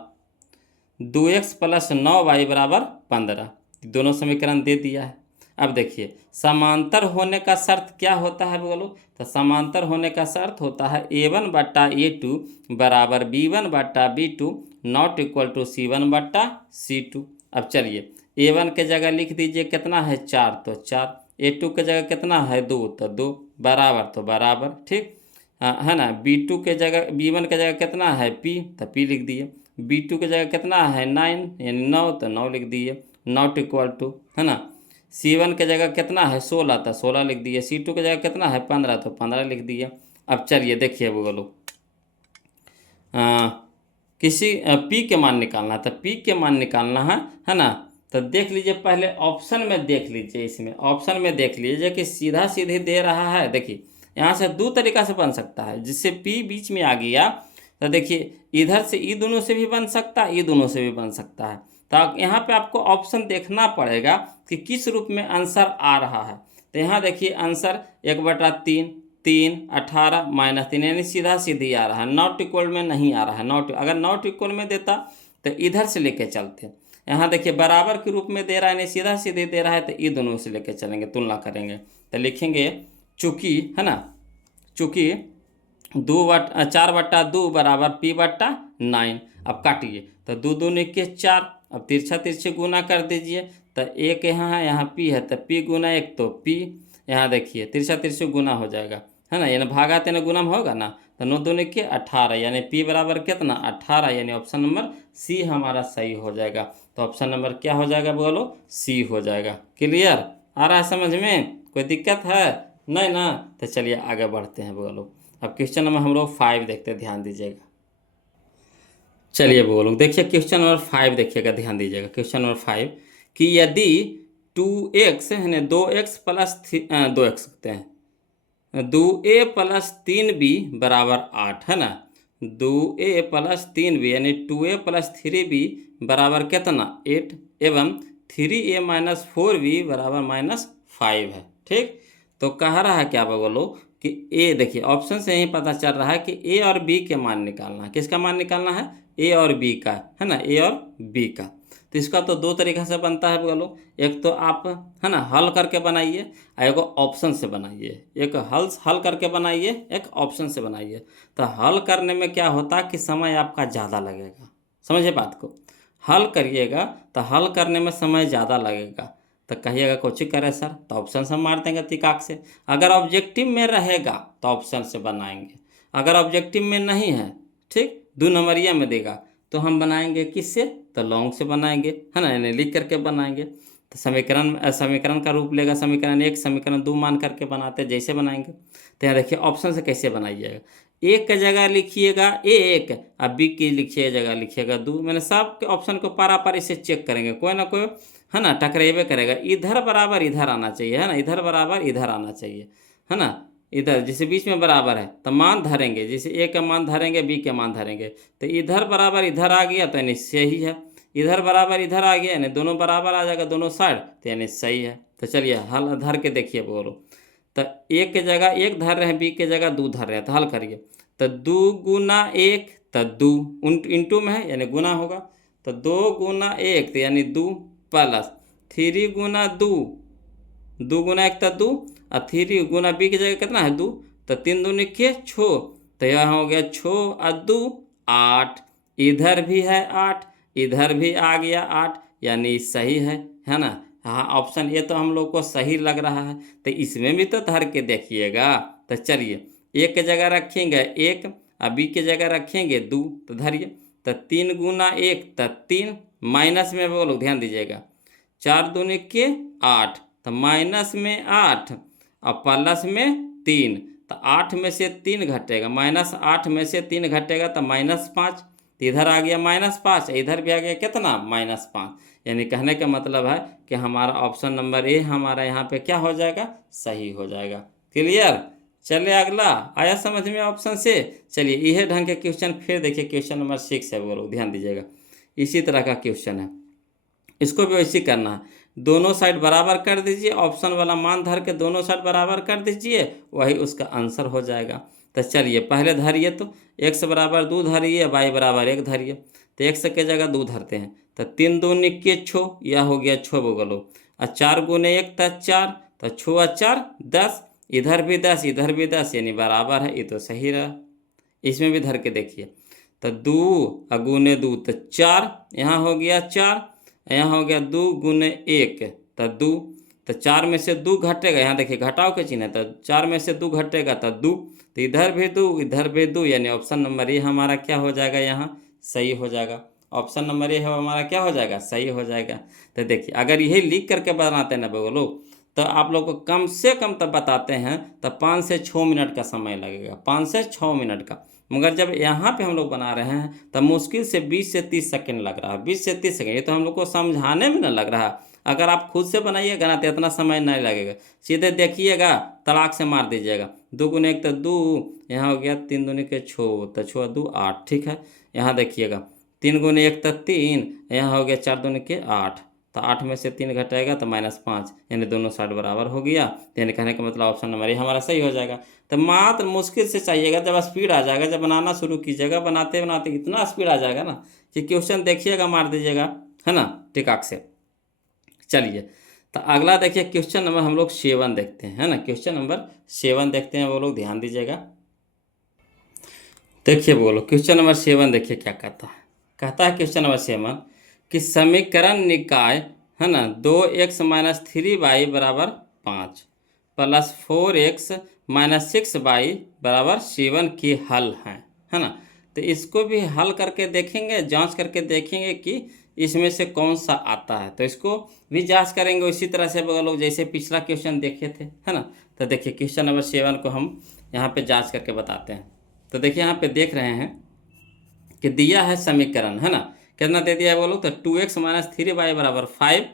2x प्लस 9y बराबर 15, दोनों समीकरण दे दिया है। अब देखिए समांतर होने का शर्त क्या होता है बोलो, तो समांतर होने का शर्त होता है A1 बट्टा A2 बराबर B1 बट्टा B2 not equal to C1 बट्टा C2। अब चलिए A1 के जगह लिख दीजिए कितना है 4 तो 4, A2 के जगह कितना है 2 तो 2, बराबर तो बराबर, ठीक है ना। B2 के जगह B1 के जगह कितना है P तो P लिख दिए, B2 के जगह कितना है 9 यानी 9 तो 9 लिख दिए, नॉट इक्वल टू, है ना। C1 के जगह कितना है 16 तो 16 लिख दिए, C2 के जगह कितना है 15 तो 15 लिख दिए। अब चलिए देखिए बोलो किसी P के मान निकालना, तो P के मान निकालना है ना। तो देख लीजिए पहले ऑप्शन में देख लीजिए, इसमें ऑप्शन में देख लीजिए कि सीधा सीधे दे रहा है। देखिए यहाँ से दो तरीका से बन सकता है, जिससे P बीच में आ गया तो देखिए इधर से ई दोनों से भी बन सकता है, ई दोनों से भी बन सकता है। तो यहाँ पे आपको ऑप्शन देखना पड़ेगा कि किस रूप में आंसर आ रहा है। तो यहाँ देखिए आंसर 1/3 3 18 -3 यानी सीधा सीधी आ रहा है, नॉट इक्वल में नहीं आ रहा है। अगर नॉट इक्वल में देता तो इधर से लेके चलते। यहाँ देखिए बराबर के रूप में दे रहा है, यानी सीधा सीधे दे रहा है, तो ये दोनों से लेके चलेंगे, तुलना करेंगे तो लिखेंगे चूँकि, है ना, चूँकि 4/2 बराबर P/9। अब काटिए तो 2 दूनी के 4, अब तिरछा तिरछे गुना कर दीजिए, तो एक यहाँ है, यहाँ P है तो P गुना 1 तो P, यहाँ देखिए तिरछा तिरछे गुना हो जाएगा, है ना, यानी भागा तेना गुना में होगा ना, तो 9 दूनी के 18 यानी P बराबर कितना 18, यानी ऑप्शन नंबर सी हमारा सही हो जाएगा। तो ऑप्शन नंबर क्या हो जाएगा बोलो, सी हो जाएगा। क्लियर आ रहा है समझ में, कोई दिक्कत है नहीं ना। तो चलिए आगे बढ़ते हैं बोलो। अब क्वेश्चन नंबर हम लोग 5 देखते हैं, ध्यान दीजिएगा। चलिए बोलो देखिए क्वेश्चन नंबर 5 देखिएगा, ध्यान दीजिएगा। क्वेश्चन नंबर 5 कि यदि 2x यानी 2x प्लस 2x कहते हैं 2a प्लस 3b बराबर 8, है ना। 2a प्लस 3b यानी 2a प्लस 3b बराबर कितना 8 एवं 3a माइनस 4b बराबर -5 है, ठीक। तो कह रहा है क्या बोलो कि ए, देखिए ऑप्शन से ही पता चल रहा है कि ए और बी के मान निकालना है। किसका मान निकालना है, ए और बी का, है ना, ए और बी का। तो इसका तो दो तरीक़ा से बनता है बोलो, एक तो आप, है ना, हल करके बनाइए, एक ऑप्शन से बनाइए। एक हल करके बनाइए, एक ऑप्शन से बनाइए। तो हल करने में क्या होता है कि समय आपका ज़्यादा लगेगा, समझिए बात को। हल करिएगा तो हल करने में समय ज़्यादा लगेगा, तो कहिएगा कोचिंग करे सर, तो ऑप्शन से मार देंगे तिकाक से। अगर ऑब्जेक्टिव में रहेगा तो ऑप्शन से बनाएंगे, अगर ऑब्जेक्टिव में नहीं है, ठीक, 2 नंबरिया में देगा तो हम बनाएंगे किससे, तो लॉन्ग से बनाएंगे, है ना, यानी लिख करके बनाएंगे। तो समीकरण का रूप लेगा, समीकरण 1 समीकरण 2 मान करके बनाते जैसे बनाएंगे। तो यहाँ देखिए ऑप्शन से कैसे बनाइएगा, एक की जगह लिखिएगा 1 और बी की जगह लिखिएगा 2। मैंने सब के ऑप्शन को पारा इसे चेक करेंगे, कोई ना कोई, है ना, टकराइबे करेगा। इधर बराबर इधर आना चाहिए, है ना, इधर बराबर इधर आना चाहिए, है ना। इधर जैसे बीच में बराबर है तो मान धरेंगे, जैसे ए का मान धरेंगे बी के मान धरेंगे, तो इधर बराबर इधर आ गया तो यानी सही है, इधर बराबर इधर आ गया यानी दोनों बराबर आ जाएगा दोनों साइड, तो यानी सही है। तो चलिए हल धर के देखिए बोलो। तो ए के जगह 1 धर रहे हैं, बी के जगह 2 धर रहे हैं, तो हल करिए। तो 2 गुना 1 तो 2 इंटू में है यानी गुना होगा, तो 2 गुना 1 तो यानी 2 प्लस 3 गुना 2, 2 गुना 1 तो 2 और 3 गुना बी की जगह कितना है 2, तो 3 दूनी के 6, तो यहाँ हो गया 6 और 2 8, इधर भी है 8, इधर भी आ गया 8, यानी सही है ना। हाँ ऑप्शन ए तो हम लोग को सही लग रहा है, तो इसमें भी तो धर के देखिएगा। तो चलिए एक की जगह रखेंगे 1 और बी की जगह रखेंगे 2, तो धरिए। तो 3 गुना 1 तो 3, माइनस में बोलो ध्यान दीजिएगा, 4 दूनी के 8 तो माइनस में 8 और प्लस में 3, तो 8 में से 3 घटेगा, -8 में से 3 घटेगा तो -5, इधर आ गया -5, इधर भी आ गया कितना -5, यानी कहने का मतलब है कि हमारा ऑप्शन नंबर ए हमारा यहाँ पे क्या हो जाएगा, सही हो जाएगा। क्लियर, चलिए अगला आया समझ में ऑप्शन से। चलिए यह ढंग के क्वेश्चन फिर देखिए, क्वेश्चन नंबर 6 है बोलो, ध्यान दीजिएगा। इसी तरह का क्वेश्चन है, इसको भी वैसे करना है, दोनों साइड बराबर कर दीजिए, ऑप्शन वाला मान धर के दोनों साइड बराबर कर दीजिए, वही उसका आंसर हो जाएगा। तो चलिए पहले धरिए, तो x बराबर 2 धरिए, y बराबर 1 धरिए। तो x के जगह 2 धरते हैं, तो 3 दूनी के 6, यह हो गया 6 बोलो, और 4 गुने 1 तो 4, तो 6 4 10, इधर भी 10 इधर भी 10 यानी बराबर है, ये तो सही रहा। इसमें भी धर के देखिए, तो 2 गुने 2 तो 4, यहाँ हो गया 4, यहाँ हो गया 2 गुने 1 तो 2, तो 4 में से 2 घटेगा, यहाँ देखिए घटाव के चिन्ह है, तो 4 में से 2 घटेगा तो 2, तो इधर भी 2 इधर भी 2, यानी ऑप्शन नंबर ये हमारा क्या हो जाएगा, यहाँ सही हो जाएगा। ऑप्शन नंबर ये है हमारा क्या हो जाएगा, सही हो जाएगा। तो देखिए अगर यही लिख करके बनाते हैं ना वो लोग, तो आप लोग को कम से कम तब बताते हैं तो 5 से 6 मिनट का समय लगेगा, 5 से 6 मिनट का। मगर जब यहाँ पे हम लोग बना रहे हैं तब मुश्किल से 20 से 30 सेकंड लग रहा है, 20 से 30 सेकंड, ये तो हम लोग को समझाने में ना लग रहा। अगर आप खुद से बनाइएगा ना तो इतना समय नहीं लगेगा, सीधे देखिएगा तलाक से मार दीजिएगा। 2 गुने 1 तो 2, यहाँ हो गया 3 दूनी के 6, तो 6 2 8, ठीक है। यहाँ देखिएगा 3 गुने 1 तो 3, यहाँ हो गया 4 दूनी के 8, तो 8 में से 3 घटाएगा तो -5, यानी दोनों साइड बराबर हो गया। यानी कहने का मतलब ऑप्शन नंबर ये हमारा सही हो जाएगा। तो मात्र मुश्किल से चाहिएगा, जब स्पीड आ जाएगा, जब बनाना शुरू कीजिएगा, बनाते बनाते इतना स्पीड आ जाएगा ना कि क्वेश्चन देखिएगा मार दीजिएगा, है ना, टिकाक से। चलिए तो अगला देखिए क्वेश्चन नंबर हम लोग 7 देखते हैं, है ना, क्वेश्चन नंबर 7 देखते हैं, वो लोग ध्यान दीजिएगा। देखिए बोलो क्वेश्चन नंबर 7 देखिए क्या कहता है। कहता है क्वेश्चन नंबर 7 कि समीकरण निकाय, है ना, 2x - 3y बराबर 5 प्लस 4x - 6y बराबर 7 की हल हैं, है ना। तो इसको भी हल करके देखेंगे, जांच करके देखेंगे कि इसमें से कौन सा आता है, तो इसको भी जांच करेंगे उसी तरह से वो लोग जैसे पिछला क्वेश्चन देखे थे, है ना। तो देखिए क्वेश्चन नंबर 7 को हम यहाँ पे जांच करके बताते हैं। तो देखिए यहाँ पे देख रहे हैं कि दिया है समीकरण, है ना, कितना दे दिया है बोलो, तो 2x - 3y बराबर 5,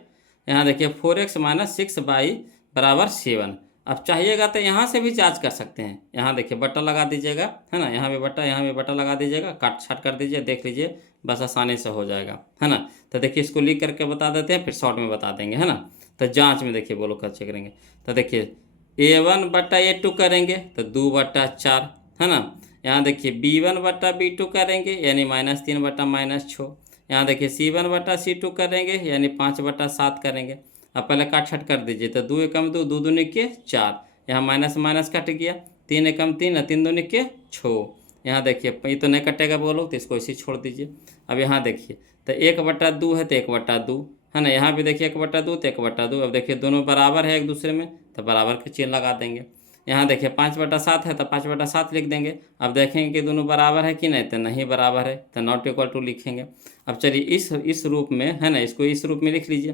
यहाँ देखिए 4x - 6y बराबर 7। अब चाहिएगा तो यहाँ से भी जांच कर सकते हैं, यहाँ देखिए बट्टा लगा दीजिएगा, है ना, यहाँ भी बट्टा यहाँ भी बट्टा लगा दीजिएगा, काट छाट कर दीजिए, देख लीजिए, बस आसानी से हो जाएगा, है ना। तो देखिए इसको लिख करके बता देते हैं, फिर शॉर्ट में बता देंगे, है ना। तो जाँच में देखिए बोलो कैसे करेंगे। तो देखिए A1/A2 करेंगे तो 2/4, है ना। यहाँ देखिए B1/B2 करेंगे यानी -3/-6। यहाँ देखिए C1/C2 करेंगे यानी 5/7 करेंगे। अब पहले काट छट कर दीजिए, तो 2 एकम 2, 2 दूनी के 4, यहाँ माइनस माइनस कट गया, 3 एकम 3, 3 दूनी के 6। यहाँ देखिए ये तो नहीं कटेगा बोलो, तो इसको इसी छोड़ दीजिए। अब यहाँ देखिए तो 1/2 है तो 1/2, है ना। यहाँ भी देखिए 1/2 तो 1/2। अब देखिए दोनों बराबर है एक दूसरे में, तो बराबर के चिन्ह लगा देंगे। यहाँ देखिए 5/7 है तो 5/7 लिख देंगे। अब देखेंगे कि दोनों बराबर है कि नहीं, तो नहीं बराबर है, तो नॉट इक्वल टू लिखेंगे। अब चलिए इस रूप में, है ना, इसको इस रूप में लिख लीजिए।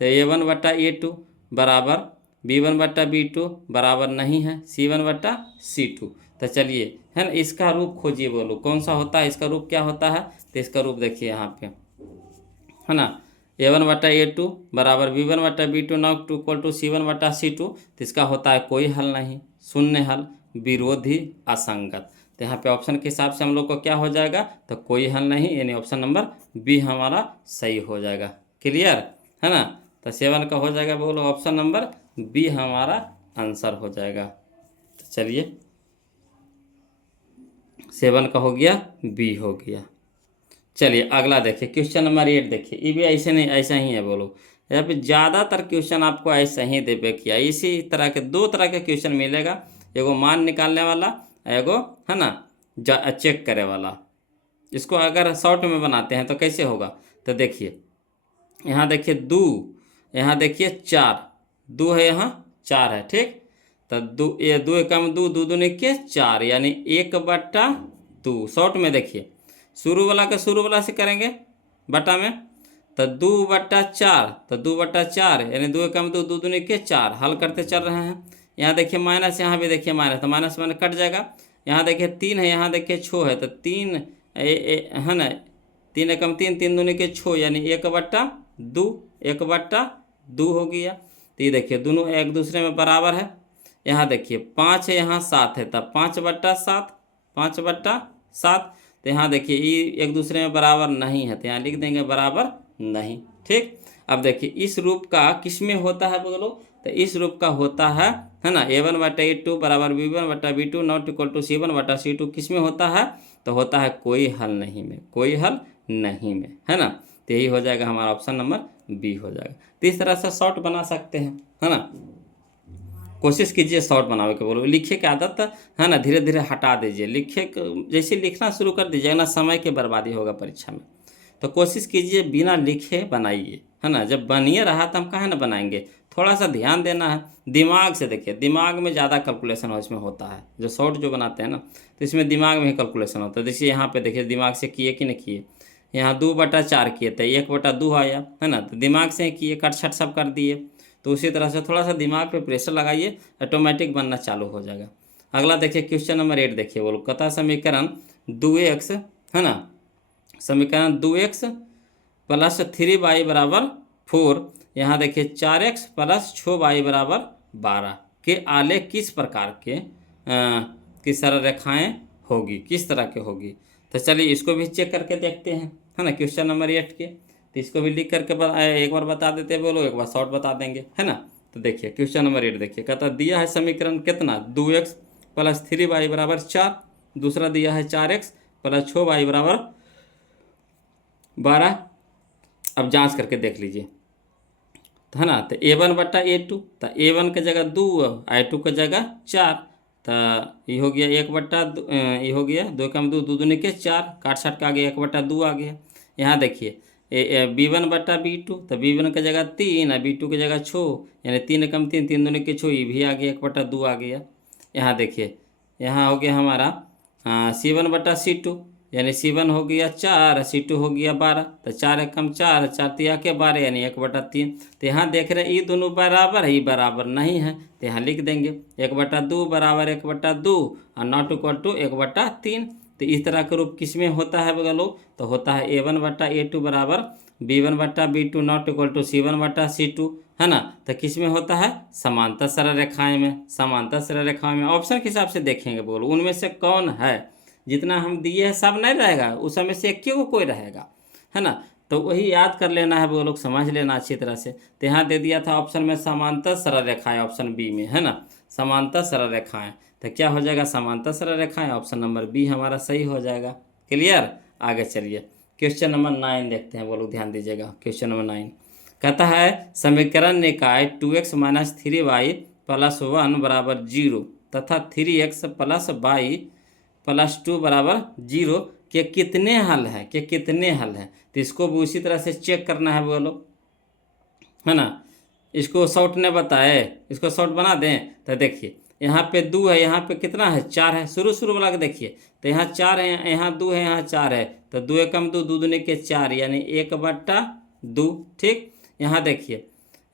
तो A1/A2 बराबर B1/B2 बराबर नहीं है C1/C2। तो चलिए, है ना, इसका रूप खोजिए, बोलो कौन सा होता है, इसका रूप क्या होता है। तो इसका रूप देखिए यहाँ पे, है ना, A1/A2 बराबर B1/B2 not equal to C1/C2। तो इसका होता है कोई हल नहीं, शून्य हल, विरोधी, असंगत। तो यहाँ पे ऑप्शन के हिसाब से हम लोग को क्या हो जाएगा, तो कोई हल नहीं, यानी ऑप्शन नंबर बी हमारा सही हो जाएगा। क्लियर, है ना। तो 7 का हो जाएगा बोलो ऑप्शन नंबर बी हमारा आंसर हो जाएगा। तो चलिए 7 का हो गया, बी हो गया। चलिए अगला देखिए क्वेश्चन नंबर 8 देखिए, ये भी ऐसे नहीं ऐसा ही है बोलो। यहाँ पे ज़्यादातर क्वेश्चन आपको ऐसा ही देवे किया, इसी तरह के 2 तरह के क्वेश्चन मिलेगा, एगो मान निकालने वाला, एगो, है ना, चेक करे वाला। इसको अगर शॉर्ट में बनाते हैं तो कैसे होगा, तो देखिए यहाँ देखिए 2, यहाँ देखिए 4, 2 है, यहाँ 4 है, ठीक। तो 2 एकम 2, 2 दूनी के 4, यानी 1/2। शॉर्ट में देखिए शुरू वाला का शुरू वाला से करेंगे बटा में, तो 2/4, तो 2/4 यानी 2 एकम 2, 2 दूनी के 4, हल करते चल रहे हैं। यहाँ देखिए माइनस, यहाँ भी देखिए माइनस, तो माइनस माइनस कट जाएगा। यहाँ देखिए 3 है, यहाँ देखिए 6 है, तो 3 है ना, 3 एकम 3, 3 दूनी के 6, यानी 1/2, 1/2 हो गया। तो ये देखिए दोनों एक दूसरे में बराबर है। यहाँ देखिए 5 है, यहाँ 7 है, तब 5/7, 5/7। तो यहाँ देखिए ये एक दूसरे में बराबर नहीं है, तो यहाँ लिख देंगे बराबर नहीं, ठीक। अब देखिए इस रूप का किस में होता है बोलो, तो इस रूप का होता है ना, A1/A2 बराबर B1/B2 not equal to C1/C2, किस में होता है, तो होता है कोई हल नहीं में, कोई हल नहीं में, है ना। तो यही हो जाएगा हमारा ऑप्शन नंबर बी हो जाएगा। तो इस तरह से शॉर्ट बना सकते हैं, है ना। कोशिश कीजिए शॉर्ट बनावे के, बोलो लिखे की आदत है ना धीरे धीरे हटा दीजिए। जैसे लिखना शुरू कर दीजिएगा ना, समय की बर्बादी होगा परीक्षा में। तो कोशिश कीजिए बिना लिखे बनाइए, है ना। जब बनिए रहा तो हम काहे ना बनाएंगे। थोड़ा सा ध्यान देना है, दिमाग से देखिए, दिमाग में ज़्यादा कैलकुलेशन इसमें होता है। जो शॉर्ट जो बनाते हैं ना, तो इसमें दिमाग में ही कैलकुलेशन होता है। जैसे यहाँ पे देखिए दिमाग से किए कि नहीं किए। यहाँ 2/4 किए थे, 1/2 आया, है ना। तो दिमाग से किए, कट छट सब कर दिए। तो उसी तरह से थोड़ा सा दिमाग पे प्रेशर लगाइए, ऑटोमेटिक बनना चालू हो जाएगा। अगला देखिए क्वेश्चन नंबर 8 देखिए, बोलो कथा समीकरण 2x, है ना। समीकरण 2x प्लस 3y बराबर 4। यहाँ देखिए 4x प्लस 6y बराबर 12 के आलेख किस प्रकार के की सरल रेखाएँ होगी, किस तरह के होगी। तो चलिए इसको भी चेक करके देखते हैं, है ना। क्वेश्चन नंबर 8 के, तो इसको भी लिख करके एक बार बता देते हैं, बोलो एक बार शॉर्ट बता देंगे, है ना। तो देखिए क्वेश्चन नंबर 8 देखिए, कहता दिया है समीकरण कितना 2x प्लस 3y बराबर 4। दूसरा दिया है 4x प्लस 6y बराबर 12। अब जांच करके देख लीजिए, तो है ना। तो A1/A2, तो A1 के जगह 2, I2 के जगह 4। तो ये हो गया 1/2, ये हो गया 2 कम 2, 2 दूनी के 4, काट छाट के आ गया 1/2 आ गया। यहाँ देखिए B1/B2, तो B1 की जगह 3 और B2 की जगह 6, यानी 3 कम 3, 3 दूनी के 6, ये भी आ गया 1/2 आ गया। यहाँ देखिए यहाँ हो गया हमारा C1/C2, यानी C1 हो गया 4, C2 हो गया 12। तो 4 कम 4, 4 तिया के 12, यानी 1/3। तो यहाँ देख रहे हैं ये दोनों बराबर है, ये बराबर नहीं है, तो यहाँ लिख देंगे 1/2 बराबर 1/2 और नॉट इक्वल टू 1/3। तो इस तरह का रूप किस में होता है बगलो, तो होता है A1/A2 बराबर B1/B2 not equal to C1/C2, है ना। तो किस में होता है, समांतर सरल रेखाएं में। समांतर सरल रेखाएं में ऑप्शन के हिसाब से देखेंगे, बोलो उनमें से कौन है। जितना हम दिए हैं सब नहीं रहेगा, उस समय से एक को कोई रहेगा, है ना। तो वही याद कर लेना है, वो लोग समझ लेना अच्छी तरह से। तो यहाँ दे दिया था ऑप्शन में समांतर सरल रेखाएं, ऑप्शन बी में, है ना। समांतर सरल रेखाएं, तो क्या हो जाएगा, समांतर सरल रेखाएं, ऑप्शन नंबर बी हमारा सही हो जाएगा। क्लियर। आगे चलिए क्वेश्चन नंबर 9 देखते हैं, बोलो ध्यान दीजिएगा। क्वेश्चन नंबर 9 कहता है समीकरण निकाय 2x माइनस 3y प्लस 1 बराबर 0 तथा 3x प्लस y प्लस 2 बराबर 0 के कितने हल हैं, के कितने हल हैं। तो इसको भी उसी तरह से चेक करना है, बोलो, है ना। इसको शॉर्ट ने बताए, इसको शॉर्ट बना दें। तो देखिए यहाँ पे 2 है, यहाँ पे कितना है 4 है, शुरू वाला के देखिए। तो यहाँ 4 है, यहाँ 2 है, यहाँ 4 है। तो 2 कम 2, 2 दूनी के 4, यानी 1/2। ठीक। यहाँ देखिए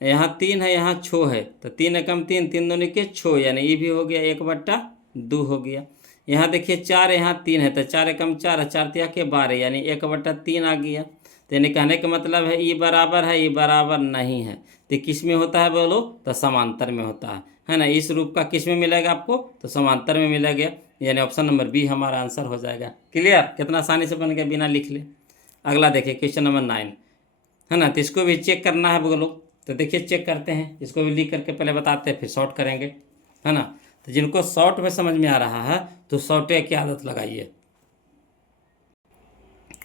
यहाँ 3 है, यहाँ 6 है। तो 3 कम 3, 3 दूनी के 6, यानी ये भी हो गया 1/2 हो गया। यहाँ देखिए 4 यहाँ 3 है, तो 4 कम 4, 4 तिया के 12, यानी 1/3 आ गया। तो यानी कहने का मतलब है ये बराबर है, ये बराबर नहीं है। तो किस में होता है बोलो, तो समांतर में होता है ना। इस रूप का किस में मिलेगा आपको, तो समांतर में मिलेगा, यानी ऑप्शन नंबर बी हमारा आंसर हो जाएगा। क्लियर। कितना आसानी से बन गया बिना लिख ले। अगला देखिए क्वेश्चन नंबर 9, है ना। तो इसको भी चेक करना है बोलो। तो देखिए चेक करते हैं, इसको भी लिख करके पहले बताते हैं, फिर शॉर्ट करेंगे, है ना। तो जिनको शॉर्ट में समझ में आ रहा है तो शॉर्टे की आदत लगाइए,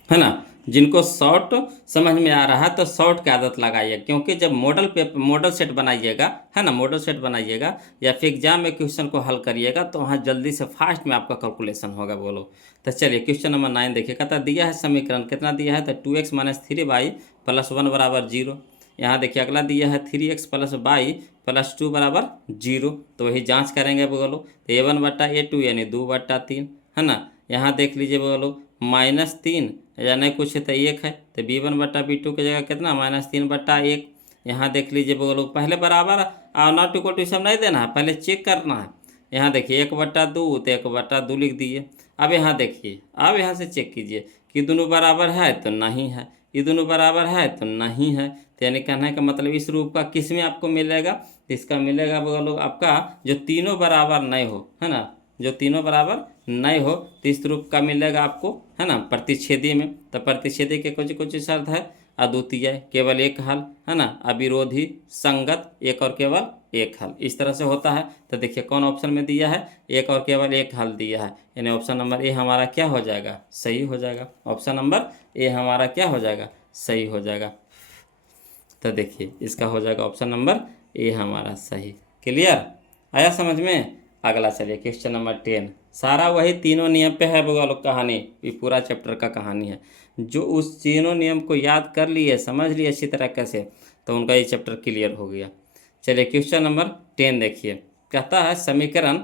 है ना। जिनको शॉर्ट समझ में आ रहा है तो शॉर्ट की आदत लगाइए, क्योंकि जब मॉडल सेट बनाइएगा, है ना, मॉडल सेट बनाइएगा या फिर एग्जाम में क्वेश्चन को हल करिएगा, तो वहाँ जल्दी से फास्ट में आपका कैलकुलेशन होगा, बोलो। तो चलिए क्वेश्चन नंबर 9 देखिए, कहता दिया है समीकरण कितना दिया है, तो 2x माइनस 3y प्लस 1 बराबर 0। यहाँ देखिए अगला दिया है 3x प्लस y प्लस 2 बराबर 0। तो वही जाँच करेंगे, बोलो। तो A1/A2 यानी 2/3, है ना। यहाँ देख लीजिए, बोलो -3 या नहीं कुछ है तो 1 है। तो B1/B2 की जगह कितना -3/1। यहाँ देख लीजिए, बोलो पहले बराबर और नॉट इक्वल टू सब नहीं देना है, पहले चेक करना है। यहाँ देखिए 1/2 तो 1/2 लिख दिए। अब यहाँ देखिए, अब यहाँ से चेक कीजिए कि दोनों बराबर है तो नहीं है, ये दोनों बराबर है तो नहीं है। तो यानी कहने का मतलब इस रूप का किस में आपको मिलेगा, तो इसका मिलेगा बोलो आपका जो तीनों बराबर नहीं हो, है ना, जो तीनों बराबर नहीं हो, तो इस रूप का मिलेगा आपको, है ना, प्रतिच्छेदी में। तो प्रतिच्छेदी के कुछ शर्त है, अद्वितीय केवल एक हल, है ना, अविरोधी संगत एक और केवल एक हल, इस तरह से होता है। तो देखिए कौन ऑप्शन में दिया है, एक और केवल एक हल दिया है, यानी ऑप्शन नंबर ए हमारा क्या हो जाएगा, सही हो जाएगा। ऑप्शन नंबर ए हमारा क्या हो जाएगा, सही हो जाएगा। तो देखिए इसका हो जाएगा ऑप्शन नंबर ए हमारा सही। क्लियर, आया समझ में। अगला चलिए क्वेश्चन नंबर 10। सारा वही तीनों नियम पे है वो लोग कहानी, ये पूरा चैप्टर का कहानी है। जो उस तीनों नियम को याद कर लिए, समझ लिए अच्छी तरह कैसे, तो उनका ये चैप्टर क्लियर हो गया। चलिए क्वेश्चन नंबर 10 देखिए, कहता है समीकरण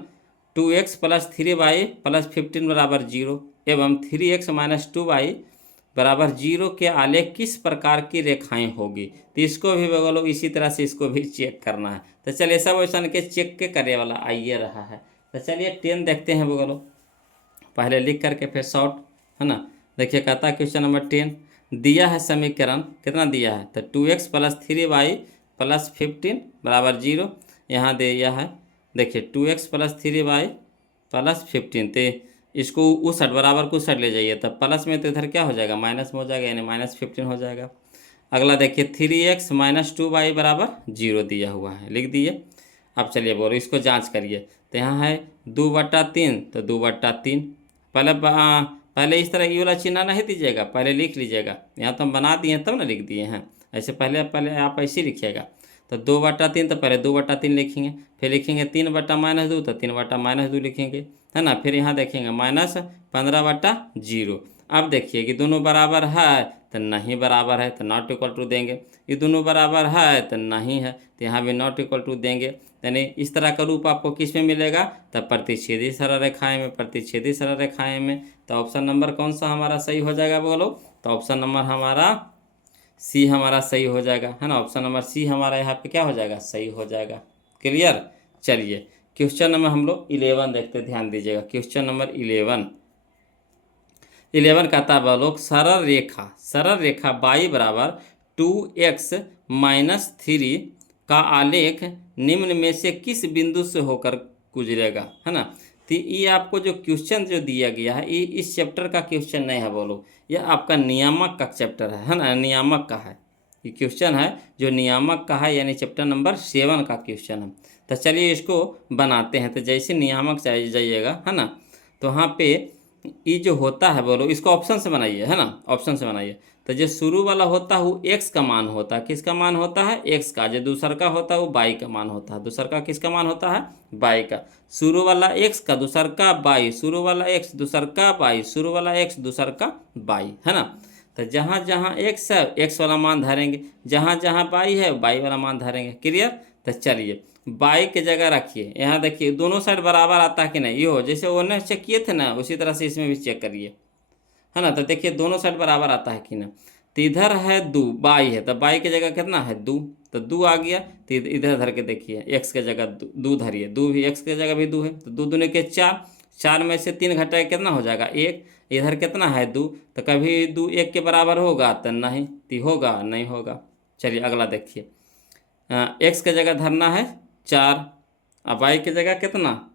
2x + 3y + 15 बराबर 0 एवं 3x - 2y बराबर 0 के आलेख किस प्रकार की रेखाएं होगी। तो इसको भी बोलो इसी तरह से इसको भी चेक करना है। तो चलिए सब क्वेश्चन के चेक के करने वाला आइए रहा है। तो चलिए 10 देखते हैं बोलो, पहले लिख करके फिर शॉर्ट, है ना। देखिए कहता है क्वेश्चन नंबर 10, दिया है समीकरण, कितना दिया है, तो 2x + 3y + 15 बराबर 0। यहाँ दिया है देखिए 2x + 3y + 15, तो इसको उस साइड बराबर को उस साइड ले जाइए, तब प्लस में तो इधर क्या हो जाएगा, माइनस में हो जाएगा, यानी -15 हो जाएगा। अगला देखिए 3x - 2y बराबर 0 दिया हुआ है, लिख दिए। अब चलिए बोलो इसको जांच करिए। तो यहाँ है 2/3, तो 2/3 पहले इस तरह ये वाला चिन्ह नहीं दीजिएगा, पहले लिख लीजिएगा। यहाँ तो हम बना दिए तब ना लिख दिए हैं, ऐसे पहले आप ऐसे ही लिखिएगा। तो 2/3, तो पहले 2/3 लिखेंगे, फिर लिखेंगे 3/-2, तो 3/-2 लिखेंगे, है ना। फिर यहाँ देखेंगे -15/0। अब देखिए कि दोनों बराबर है तो नहीं बराबर है, तो नॉट इक्वल टू देंगे। ये दोनों बराबर है तो नहीं है, तो यहाँ भी नॉट इक्वल टू देंगे। यानी इस तरह का रूप आपको किस में मिलेगा, तब प्रतिच्छेदी सरल रेखाएं में, प्रतिच्छेदी सरल रेखाएं में। तो ऑप्शन नंबर कौन सा हमारा सही हो जाएगा बोलो, तो ऑप्शन नंबर हमारा सी हमारा सही हो जाएगा, है ना। ऑप्शन नंबर सी हमारा यहाँ पे क्या हो जाएगा, सही हो जाएगा। क्लियर, चलिए क्वेश्चन नंबर हम लोग 11 देखते, ध्यान दीजिएगा। क्वेश्चन नंबर 11 कहता है लोग सरल रेखा y बराबर 2x - 3 का आलेख निम्न में से किस बिंदु से होकर गुजरेगा, है ना। तो ये आपको जो क्वेश्चन जो दिया गया है, ये इस चैप्टर का क्वेश्चन नहीं है बोलो, यह आपका नियामक का चैप्टर है ना, नियामक का है ये क्वेश्चन है, जो नियामक का है, यानी चैप्टर नंबर 7 का क्वेश्चन है। तो चलिए इसको बनाते हैं। तो जैसे नियामक जाइएगा, है ना, तो वहाँ पे ये जो होता है बोलो, इसको ऑप्शन से बनाइए, है ना, ऑप्शन से बनाइए। तो जो शुरू वाला होता है वो x का मान होता है, किसका मान होता है, x का। जो दूसर का होता है वो y का मान होता है, दूसर का किसका मान होता है, y का। शुरू वाला x का, दूसर का y, शुरू वाला x, दूसर का y, शुरू वाला x, दूसर का y, है ना। तो जहाँ जहाँ x है x वाला मान धरेंगे, जहाँ जहाँ y है y वाला मान धरेंगे। क्लियर, तो चलिए y के जगह रखिए। यहाँ देखिए दोनों साइड बराबर आता है कि नहीं, ये हो जैसे ओने चेक किए थे ना, उसी तरह से इसमें भी चेक करिए, है ना। तो देखिए दोनों साइड बराबर आता है कि ना। तो इधर है 2, y है, तो y की जगह कितना है 2, तो 2 आ गया। तो इधर धर के देखिए x के जगह 2 धरिए, 2 भी x के जगह भी 2 है, तो 2 दूनी के 4, 4 में से 3 घटाए कितना हो जाएगा 1। इधर कितना है 2, तो कभी 2 1 के बराबर होगा तो नहीं, तो होगा नहीं होगा। चलिए अगला देखिए, x के जगह धरना है 4, अब y की जगह कितना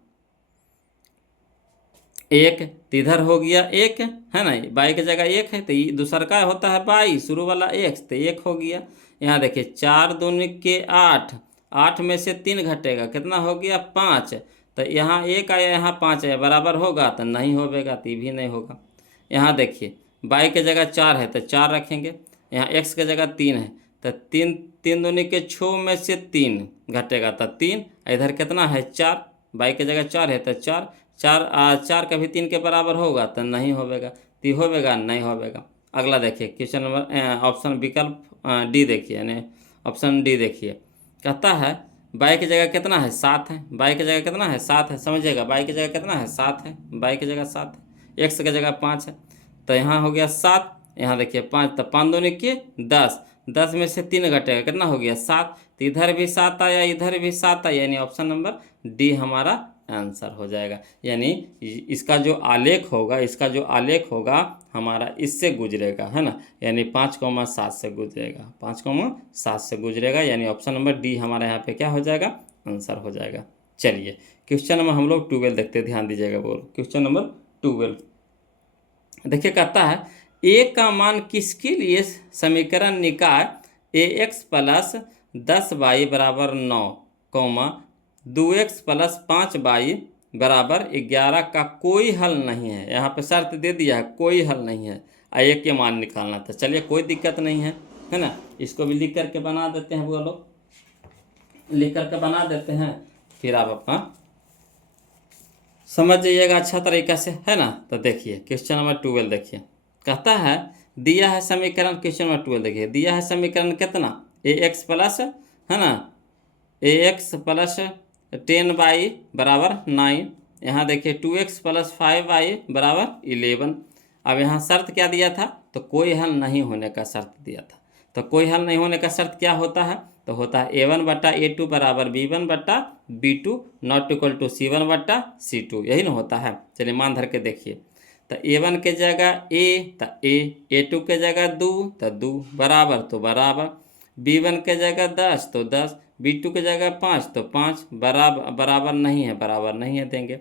1, तो इधर हो गया 1, है ना, y की जगह 1 है, तो ये दूसर का होता है y, शुरू वाला x, तो 1 हो गया। यहाँ देखिए 4 दूनी के 8, 8 में से 3 घटेगा, कितना हो गया 5, तो यहाँ 1 आया, यहाँ 5 आया, बराबर होगा तो नहीं होगा, तो भी नहीं होगा। यहाँ देखिए y की जगह 4 है तो 4 रखेंगे, यहाँ x की जगह 3 है, तो 3 दूनी के 6 में से 3 घटेगा तो 3, इधर कितना है 4, y की जगह 4 है तो 4, 4 कभी 3 के बराबर होगा तो नहीं होगा, तो होगा नहीं होगा। अगला देखिए क्वेश्चन नंबर ऑप्शन विकल्प डी देखिए, यानी ऑप्शन डी देखिए, कहता है y की जगह कितना है 7 है, y की जगह कितना है 7 है, समझिएगा y की जगह कितना है 7 है, y की जगह 7 है, x की जगह 5 है, तो यहाँ हो गया 7, यहाँ देखिए 5, तो 5 दूनी के 10, 10 में से 3 घटेगा, कितना हो गया 7, तो इधर भी 7 आया, इधर भी 7 आया, यानी ऑप्शन नंबर डी हमारा आंसर हो जाएगा। यानी इसका जो आलेख होगा, इसका जो आलेख होगा हमारा इससे गुजरेगा, है ना, यानी 5,7 से गुजरेगा, 5,7 से गुजरेगा, यानी ऑप्शन नंबर डी हमारा यहाँ पे क्या हो जाएगा, आंसर हो जाएगा। चलिए क्वेश्चन नंबर हम लोग 12 देखते हैं, ध्यान दीजिएगा बोलो। क्वेश्चन नंबर 12 देखिए, कहता है a का मान किसके लिए समीकरण निकाय ax + 10y बराबर 9, 2x + 5y बराबर 11 का कोई हल नहीं है। यहाँ पे शर्त दे दिया है कोई हल नहीं है, a के मान निकालना था। चलिए कोई दिक्कत नहीं है, है ना। इसको भी लिख करके बना देते हैं, बोलो लिख करके बना देते हैं, फिर आप अपना समझ जाइएगा अच्छा तरीका से, है ना। तो देखिए क्वेश्चन नंबर 12 देखिए, कहता है दिया है समीकरण, क्वेश्चन नंबर 12 देखिए, दिया है समीकरण कितना, ए एक्स प्लस, है ना, ए एक्स प्लस 10y बराबर 9, यहाँ देखिए 2x प्लस 5y बराबर 11। अब यहाँ शर्त क्या दिया था, तो कोई हल नहीं होने का शर्त दिया था। तो कोई हल नहीं होने का शर्त क्या होता है, तो होता है a1 बट्टा a2 बराबर b1 बट्टा b2 not equal to c1 बट्टा c2, यही ना होता है। चलिए मान धर के देखिए, तो a1 के जगह a, तो a, a2 के जगह 2 तो 2 बराबर तो बराबर, b1 के जगह 10 तो 10, b2 के जगह 5 तो 5 बराबर, बराबर नहीं है, बराबर नहीं है देंगे।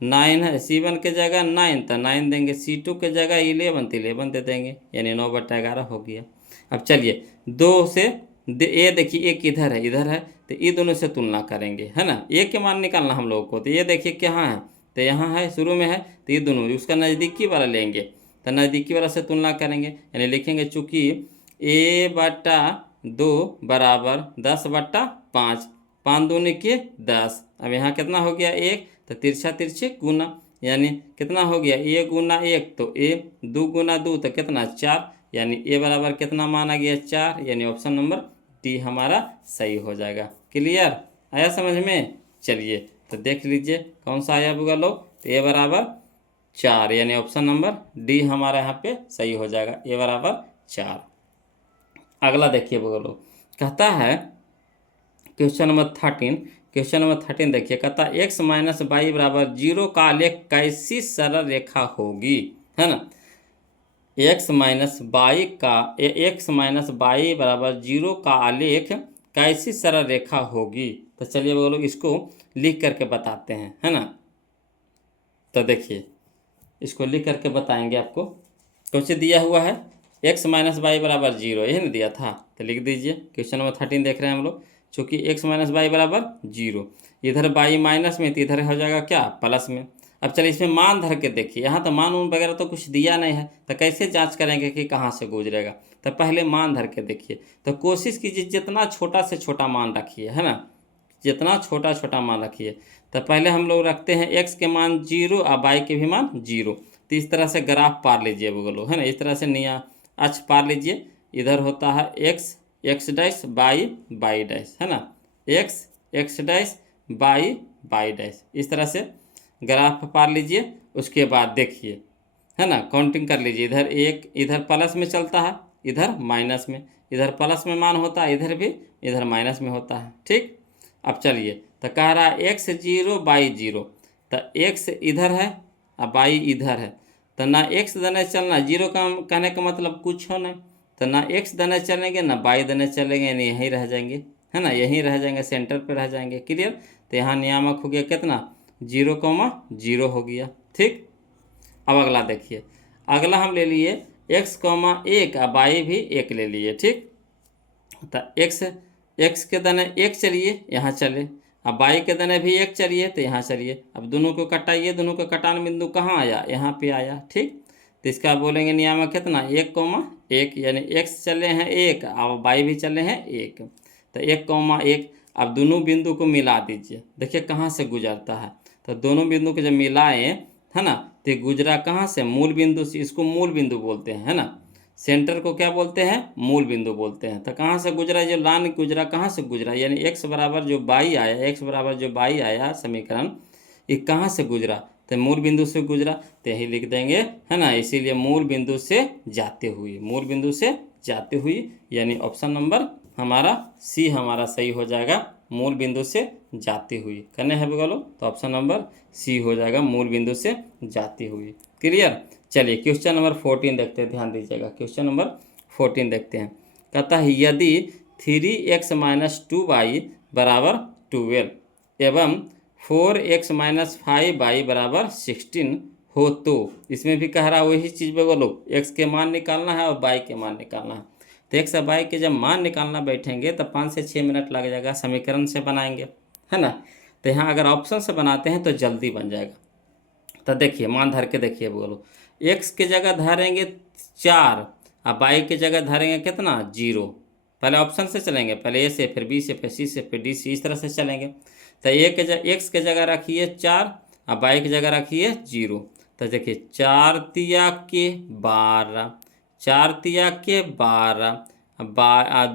9 है, c1 के जगह 9 तो 9 देंगे, c2 के जगह 11 तो 11 दे देंगे, यानी 9/11 हो गया। अब चलिए दो से ये देखिए एक इधर है, तो ये दोनों से तुलना करेंगे, है ना। एक के मान निकालना हम लोगों को, तो ये देखिए कहाँ है, तो यहाँ है, शुरू में है, तो ये दोनों उसका नज़दीकी वाला लेंगे, तो नज़दीकी वाला से तुलना करेंगे, यानी लिखेंगे चूँकि a/2 बराबर 10/5, 5 दूनी के 10। अब यहाँ कितना हो गया 1, तो तिरछा तिरछे गुना, यानी कितना हो गया a गुना 1 तो a, 2 गुना 2 तो कितना 4, यानी a बराबर कितना माना गया 4, यानी ऑप्शन नंबर डी हमारा सही हो जाएगा। क्लियर आया समझ में। चलिए तो देख लीजिए कौन सा आया बुआ लोग, तो a बराबर 4, यानी ऑप्शन नंबर डी हमारा यहाँ पे सही हो जाएगा, a बराबर 4। अगला देखिए बुआ लोग, कहता है क्वेश्चन नंबर 13, क्वेश्चन नंबर 13 देखिए, कहता है एक्स माइनस वाई बराबर 0 का आलेख कैसी सरल रेखा होगी, है ना। एक्स माइनस वाई बराबर 0 का आलेख कैसी सरल रेखा होगी। तो चलिए वो लोग इसको लिख करके बताते हैं, है ना। तो देखिए इसको लिख करके बताएंगे आपको, क्वेश्चन दिया हुआ है एक्स माइनस वाई बराबर 0, यही ना दिया था, तो लिख दीजिए। क्वेश्चन नंबर 13 देख रहे हैं हम लोग, चूँकि एक्स माइनस वाई बराबर 0, इधर वाई माइनस में तो इधर हो जाएगा क्या प्लस में। अब चलिए इसमें मान धर के देखिए, यहाँ तो मान उन वगैरह तो कुछ दिया नहीं है, तो कैसे जांच करेंगे कि कहाँ से गुजरेगा। तो पहले मान धर के देखिए, तो कोशिश कीजिए जितना छोटा से छोटा मान रखिए, है ना, जितना छोटा छोटा मान रखिए। तो पहले हम लोग रखते हैं एक्स के मान 0 और वाई के भी मान 0, तो इस तरह से ग्राफ पार लीजिए बोलो, है ना, इस तरह से निया अक्ष पार लीजिए। इधर होता है x x dash y y dash, है ना, x x dash y y dash, इस तरह से ग्राफ पार लीजिए। उसके बाद देखिए, है ना, काउंटिंग कर लीजिए, इधर एक, इधर प्लस में चलता है, इधर माइनस में, इधर प्लस में मान होता है, इधर भी इधर माइनस में होता है, ठीक। अब चलिए तो कह रहा है एक्स 0 वाई 0, तो एक्स इधर है और वाई इधर है, तो ना एक्स देने चलना, 0 का कहने का मतलब कुछ हो नहीं, तो ना एक्स देने चलेंगे ना वाई देने चलेंगे, यानी यहीं रह जाएंगे, है ना, यहीं रह जाएंगे, सेंटर पे रह जाएंगे। क्लियर। तो यहाँ नियामक हो गया कितना 0,0 हो गया, ठीक। अब अगला देखिए, अगला हम ले लिए x,1 और वाई भी 1 ले लिए, ठीक। तो एक्स के दाने 1 चलिए यहाँ चले, अब वाई के दाने भी 1 चलिए तो यहाँ चलिए। अब दोनों को कटाइए, दोनों का कटान बिंदु कहाँ आया, यहाँ पे आया, ठीक। तो इसका बोलेंगे नियामक कितना 1,1, यानी एक्स चले हैं 1 और वाई भी चले हैं 1, तो 1,1। अब दोनों बिंदु को मिला दीजिए, देखिए कहाँ से गुजरता है, तो दोनों बिंदु को जब मिलाएं, है ना, तो गुजरा कहाँ से, मूल बिंदु से, इसको मूल बिंदु बोलते हैं, है ना, सेंटर को क्या बोलते हैं, मूल बिंदु बोलते हैं। तो कहाँ से गुजरा, जो लाइन गुजरा कहाँ से गुजरा, यानी एक्स बराबर जो वाई आया, एक्स बराबर जो वाई आया समीकरण, ये कहाँ से गुजरा, तो मूल बिंदु से गुजरा, तो यही लिख देंगे, है ना। इसीलिए मूल बिंदु से जाते हुए, मूल बिंदु से जाते हुए, यानी ऑप्शन नंबर हमारा सी हमारा सही हो जाएगा, मूल बिंदु से जाती हुई करने हैं बोलो, तो ऑप्शन नंबर सी हो जाएगा, मूल बिंदु से जाती हुई। क्लियर। चलिए क्वेश्चन नंबर 14 देखते हैं, ध्यान दीजिएगा, क्वेश्चन नंबर 14 देखते हैं। कहता है यदि 3x - 2y बराबर 12 एवं 4x - 5y बराबर 16 हो, तो इसमें भी कह रहा है वही चीज़ पे बोलो, x के मान निकालना है और y के मान निकालना है। तो x और y के जब मान निकालना बैठेंगे तो 5 से 6 मिनट लग जाएगा, समीकरण से बनाएंगे, है ना। तो यहाँ अगर ऑप्शन से बनाते हैं तो जल्दी बन जाएगा। तो देखिए मान धर के देखिए बोलो, x के जगह धरेंगे 4 अब y की जगह धरेंगे कितना 0। पहले ऑप्शन से चलेंगे, पहले a से, फिर b से, फिर c से, फिर d से, इस तरह से चलेंगे। तो x के जगह रखिए 4, अब y की जगह रखिए 0। तो देखिए 4 तिया के 12, 4 तिया के 12,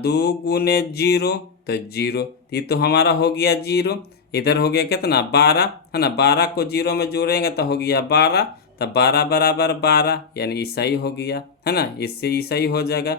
2 गुने 0 तो 0, ये तो हमारा हो गया 0। इधर हो गया कितना 12, है ना, 12 को 0 में जोड़ेंगे तो हो गया 12, तो 12 बराबर 12 यानी ईसा ही हो गया, है ना, इससे ईसा ही हो जाएगा।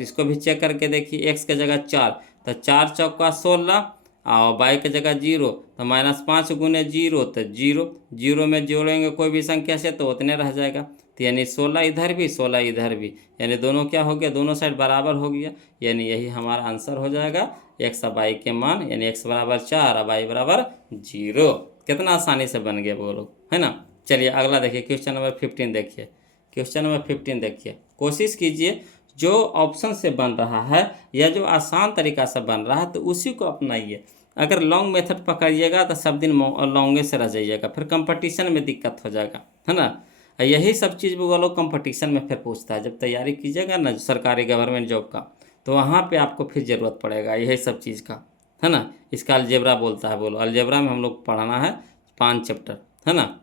इसको भी चेक करके देखिए, x के जगह 4 तो 4 चौका 16 और y के जगह 0 तो -5 गुने 0 तो 0, 0 में जोड़ेंगे कोई भी संख्या से तो उतने रह जाएगा। तो यानी 16 इधर भी 16 इधर भी, यानी दोनों क्या हो गया, दोनों साइड बराबर हो गया। यानी यही हमारा आंसर हो जाएगा x और y के मान, यानी x बराबर 4 और y बराबर 0। कितना आसानी से बन गया बोलो, है ना। चलिए अगला देखिए, क्वेश्चन नंबर 15 देखिए। क्वेश्चन नंबर 15 देखिए, कोशिश कीजिए जो ऑप्शन से बन रहा है या जो आसान तरीका से बन रहा है तो उसी को अपनाइए। अगर लॉन्ग मेथड पकड़िएगा तो सब दिन लॉन्गे से रह जाइएगा, फिर कंपटीशन में दिक्कत हो जाएगा, है ना। यही सब चीज़ वो लोग कंपटीशन में फिर पूछता है, जब तैयारी कीजिएगा ना सरकारी गवर्नमेंट जॉब का, तो वहाँ पे आपको फिर ज़रूरत पड़ेगा यही सब चीज़ का, है ना। इसका अलजेब्रा बोलता है, बोलो अलजेब्रा में हम लोग पढ़ना है 5 चैप्टर, है ना।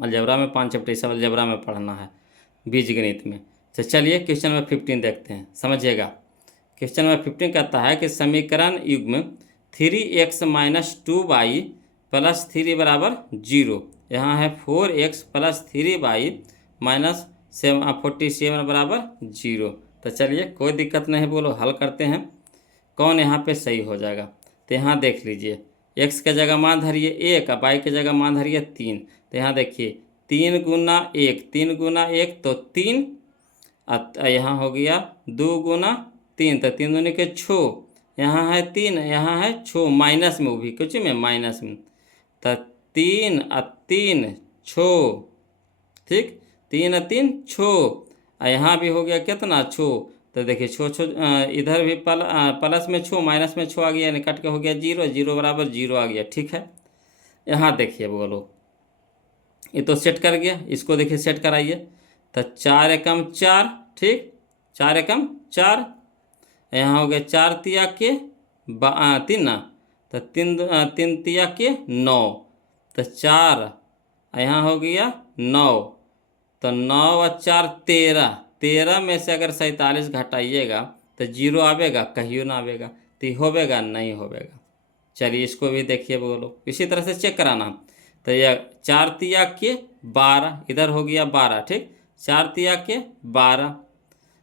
अलजेब्रा में 5 चैप्टर सब अलजेब्रा में पढ़ना है बीजगणित में। तो चलिए क्वेश्चन नंबर 15 देखते हैं, समझिएगा। क्वेश्चन नंबर 15 कहता है कि समीकरण युग्म 3x - 2y + 3 बराबर 0। यहाँ है 4x + 3y - 47 बराबर 0। तो चलिए कोई दिक्कत नहीं, बोलो हल करते हैं, कौन यहाँ पे सही हो जाएगा। तो यहाँ देख लीजिए, x के जगह मान धरिए 1 और y के जगह मान धरिए 3। तो यहाँ देखिए 3 गुना 1, 3 गुना 1 तो 3, यहाँ हो गया 2 गुना 3 तो 3 दूनी के 6, यहाँ है 3, यहाँ है 6, माइनस में वो भी कुछ में माइनस में, तो 3 और 3 6, ठीक, 3 और 3 6, और यहाँ भी हो गया कितना 6। तो देखिए 6 इधर भी प्लस में 6 माइनस में 6 आ गया, यानी कट के हो गया 0, 0 बराबर 0 आ गया, ठीक है। यहाँ देखिए बोलो, ये तो सेट कर गया, इसको देखिए सेट कराइए। तो 4 एकम 4, ठीक, 4 एकम 4, यहाँ हो गया 4 तिया के 3 ना, तो 3 तिया के 9, तो 4 यहाँ हो गया 9, तो 9 और 4 13, 13 में से अगर 47 घटाइएगा तो 0 आवेगा, कहियो ना आवेगा, तो ये होवेगा नहीं होवेगा। चलिए इसको भी देखिए बोलो, इसी तरह से चेक कराना। तो यह 4 तिया के 12, इधर हो गया 12, ठीक, 4 तिया के 12,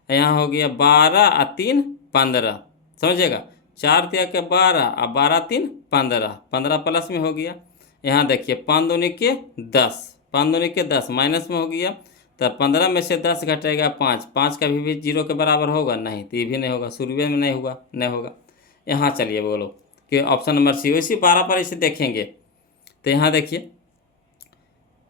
यहाँ हो गया 12 और 3 15, समझिएगा, 4 तिया के 12 और 12 3 15, 15 प्लस में हो गया। यहाँ देखिए 5 दूनी के 10, 5 दूनी के 10 माइनस में हो गया, तो 15 में से 10 घटेगा 5, 5 का भी 0 के बराबर होगा नहीं, तो ये भी नहीं होगा, शुरू में नहीं हुआ, नहीं होगा। यहाँ चलिए बोलो कि ऑप्शन नंबर सी, इसी 12 पर इसे देखेंगे। तो यहाँ देखिए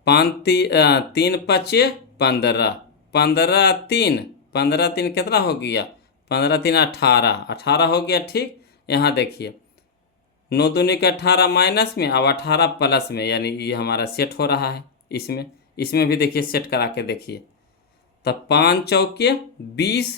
3 5 15, 15 3, 15 3 कितना हो गया, 15 3 18, 18 हो गया, ठीक। यहाँ देखिए 9 दूनी के 18 माइनस में, अब 18 प्लस में, यानी ये हमारा सेट हो रहा है इसमें, इसमें भी देखिए सेट करा के देखिए। तो 5 चौके 20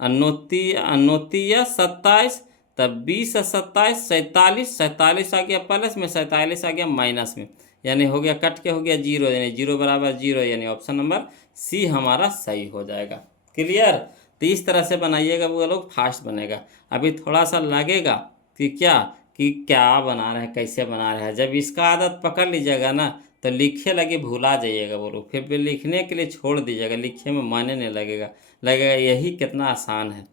और 9 तिया 27, तब 20 और 27 47, 47 आ गया प्लस में, 47 आ गया माइनस में, यानी हो गया कट के हो गया 0, यानी 0 बराबर 0, यानी ऑप्शन नंबर सी हमारा सही हो जाएगा। क्लियर। तो इस तरह से बनाइएगा, वो लोग फास्ट बनेगा। अभी थोड़ा सा लगेगा कि क्या बना रहे हैं, कैसे बना रहे हैं, जब इसका आदत पकड़ लीजिएगा ना तो लिखे लगे भुला जाइएगा, बोलो फिर लिखने के लिए छोड़ दीजिएगा, लिखे में माने नहीं लगेगा यही कितना आसान है।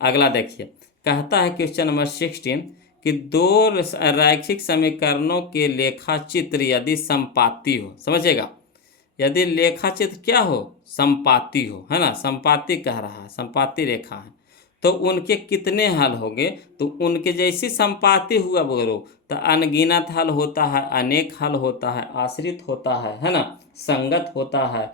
अगला देखिए, कहता है क्वेश्चन नंबर 16 कि 2 रैखिक समीकरणों के लेखाचित्र यदि संपाती हो, समझिएगा, यदि लेखाचित्र क्या हो, संपाती हो, है ना, संपाती कह रहा है, संपाती रेखा है, तो उनके कितने हल होंगे। तो उनके जैसी संपाती हुआ बोलो तो अनगिनत हल होता है, अनेक हल होता है, आश्रित होता है ना, संगत होता है,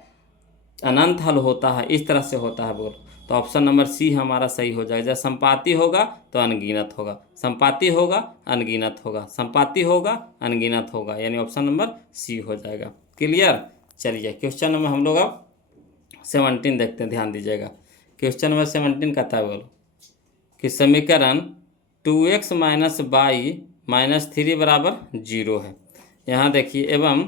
अनंत हल होता है, इस तरह से होता है बोलो। तो ऑप्शन नंबर सी हमारा सही हो जाएगा। जब संपाती होगा तो अनगिनत होगा, संपाती होगा अनगिनत होगा, संपाती होगा अनगिनत होगा, यानी ऑप्शन नंबर सी हो जाएगा। क्लियर। चलिए क्वेश्चन नंबर हम लोग अब 17 देखते हैं, ध्यान दीजिएगा। क्वेश्चन नंबर 17 कहता है बोलो कि समीकरण 2x माइनस वाई माइनस 3 बराबर 0 है। यहाँ देखिए एवं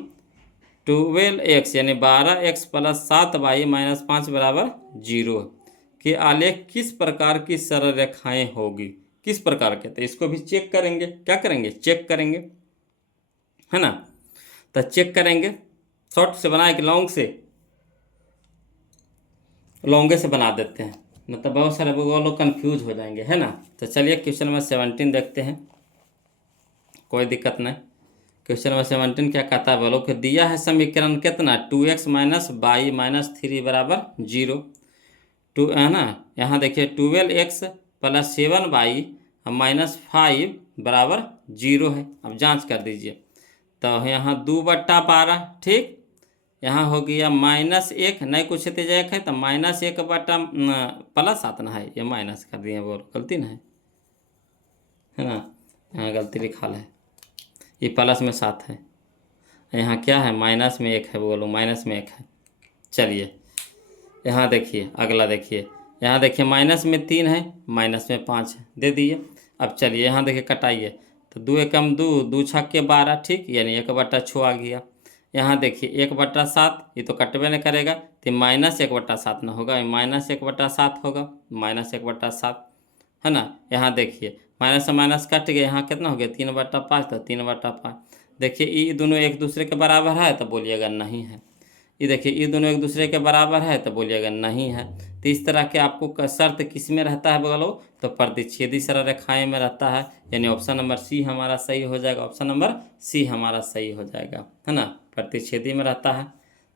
12x यानी 12x प्लस 7y माइनस 5 बराबर 0 है कि आलेख किस प्रकार की सरल रेखाएं होगी। किस प्रकार के, तो इसको भी चेक करेंगे। क्या करेंगे? चेक करेंगे, है ना। तो चेक करेंगे, शॉर्ट से बनाए कि लॉन्ग से, लॉन्गे से बना देते हैं, मतलब बहुत सारे लोग कंफ्यूज हो जाएंगे, है ना। तो चलिए क्वेश्चन नंबर 17 देखते हैं, कोई दिक्कत नहीं। क्वेश्चन नंबर 17 क्या कहता है बोलो कि दिया है समीकरण कितना 2x माइनस वाई माइनस 3 बराबर 0। टू है ना, यहाँ देखिए 12x प्लस 7y माइनस 5 बराबर 0 है। अब जांच कर दीजिए, तो यहाँ 2/12, ठीक। यहाँ हो गया -1, नहीं कुछ एक है तो -1 बटा प्लस 7 ना है, ये माइनस कर दिए, बोल गलती ना है ना, यहाँ गलती लिखा है, ये प्लस में 7 है, यहाँ क्या है माइनस में 1 है, बोलो माइनस में 1 है। चलिए यहाँ देखिए, अगला देखिए, यहाँ देखिए माइनस में 3 है, माइनस में 5 है, दे दिए। अब चलिए यहाँ देखिए कटाइए, तो 2 एकम 2, 2 छक्के 12, ठीक, यानी 1/6 आ गया। यहाँ देखिए 1/7, ये तो कटवे नहीं करेगा, तो -1/7 ना होगा, -1/7 होगा, -1/7, है ना। यहाँ देखिए माइनस से माइनस कट गया, यहाँ कितना हो गया 3/5, तो 3/5। देखिए ये दोनों एक दूसरे के बराबर है तो बोलिएगा नहीं है। ये देखिए ये दोनों एक दूसरे के बराबर है तो बोलिएगा नहीं है। तो इस तरह के आपको शर्त किस में रहता है बोलो, तो प्रतिच्छेदी सरल रेखाएं में रहता है, यानी ऑप्शन नंबर सी हमारा सही हो जाएगा। ऑप्शन नंबर सी हमारा सही हो जाएगा, है ना, प्रतिच्छेदी में रहता है,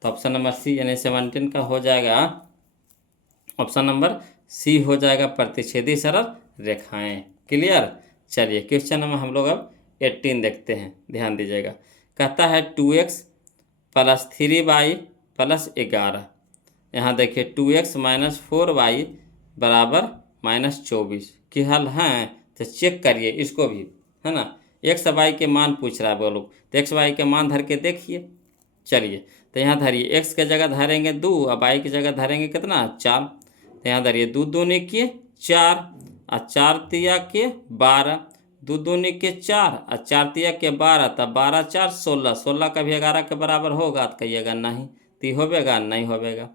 तो ऑप्शन नंबर सी यानी 17 का हो जाएगा, ऑप्शन नंबर सी हो जाएगा, प्रतिच्छेदी सरल रेखाएं। क्लियर। चलिए क्वेश्चन नंबर हम लोग अब 18 देखते हैं, ध्यान दीजिएगा। कहता है 2x प्लस 3y प्लस 11। यहाँ देखिए 2x माइनस 4y बराबर -24 की हल है, तो चेक करिए इसको भी, है ना। x y के मान पूछ रहा है बोलो, तो x y के मान धर के देखिए। चलिए तो यहाँ धरिए, x के जगह धरेंगे 2 और y की जगह धरेंगे कितना 4। तो यहाँ धरिए 2 दूनी के 4 और 4 तिया के 12, 2 दूनी के 4 और 4 तिया के 12, तब 12 4 16, 16 का भी 11 के बराबर होगा, तो कहिएगा नहीं, तो होवेगा नहीं होवेगा।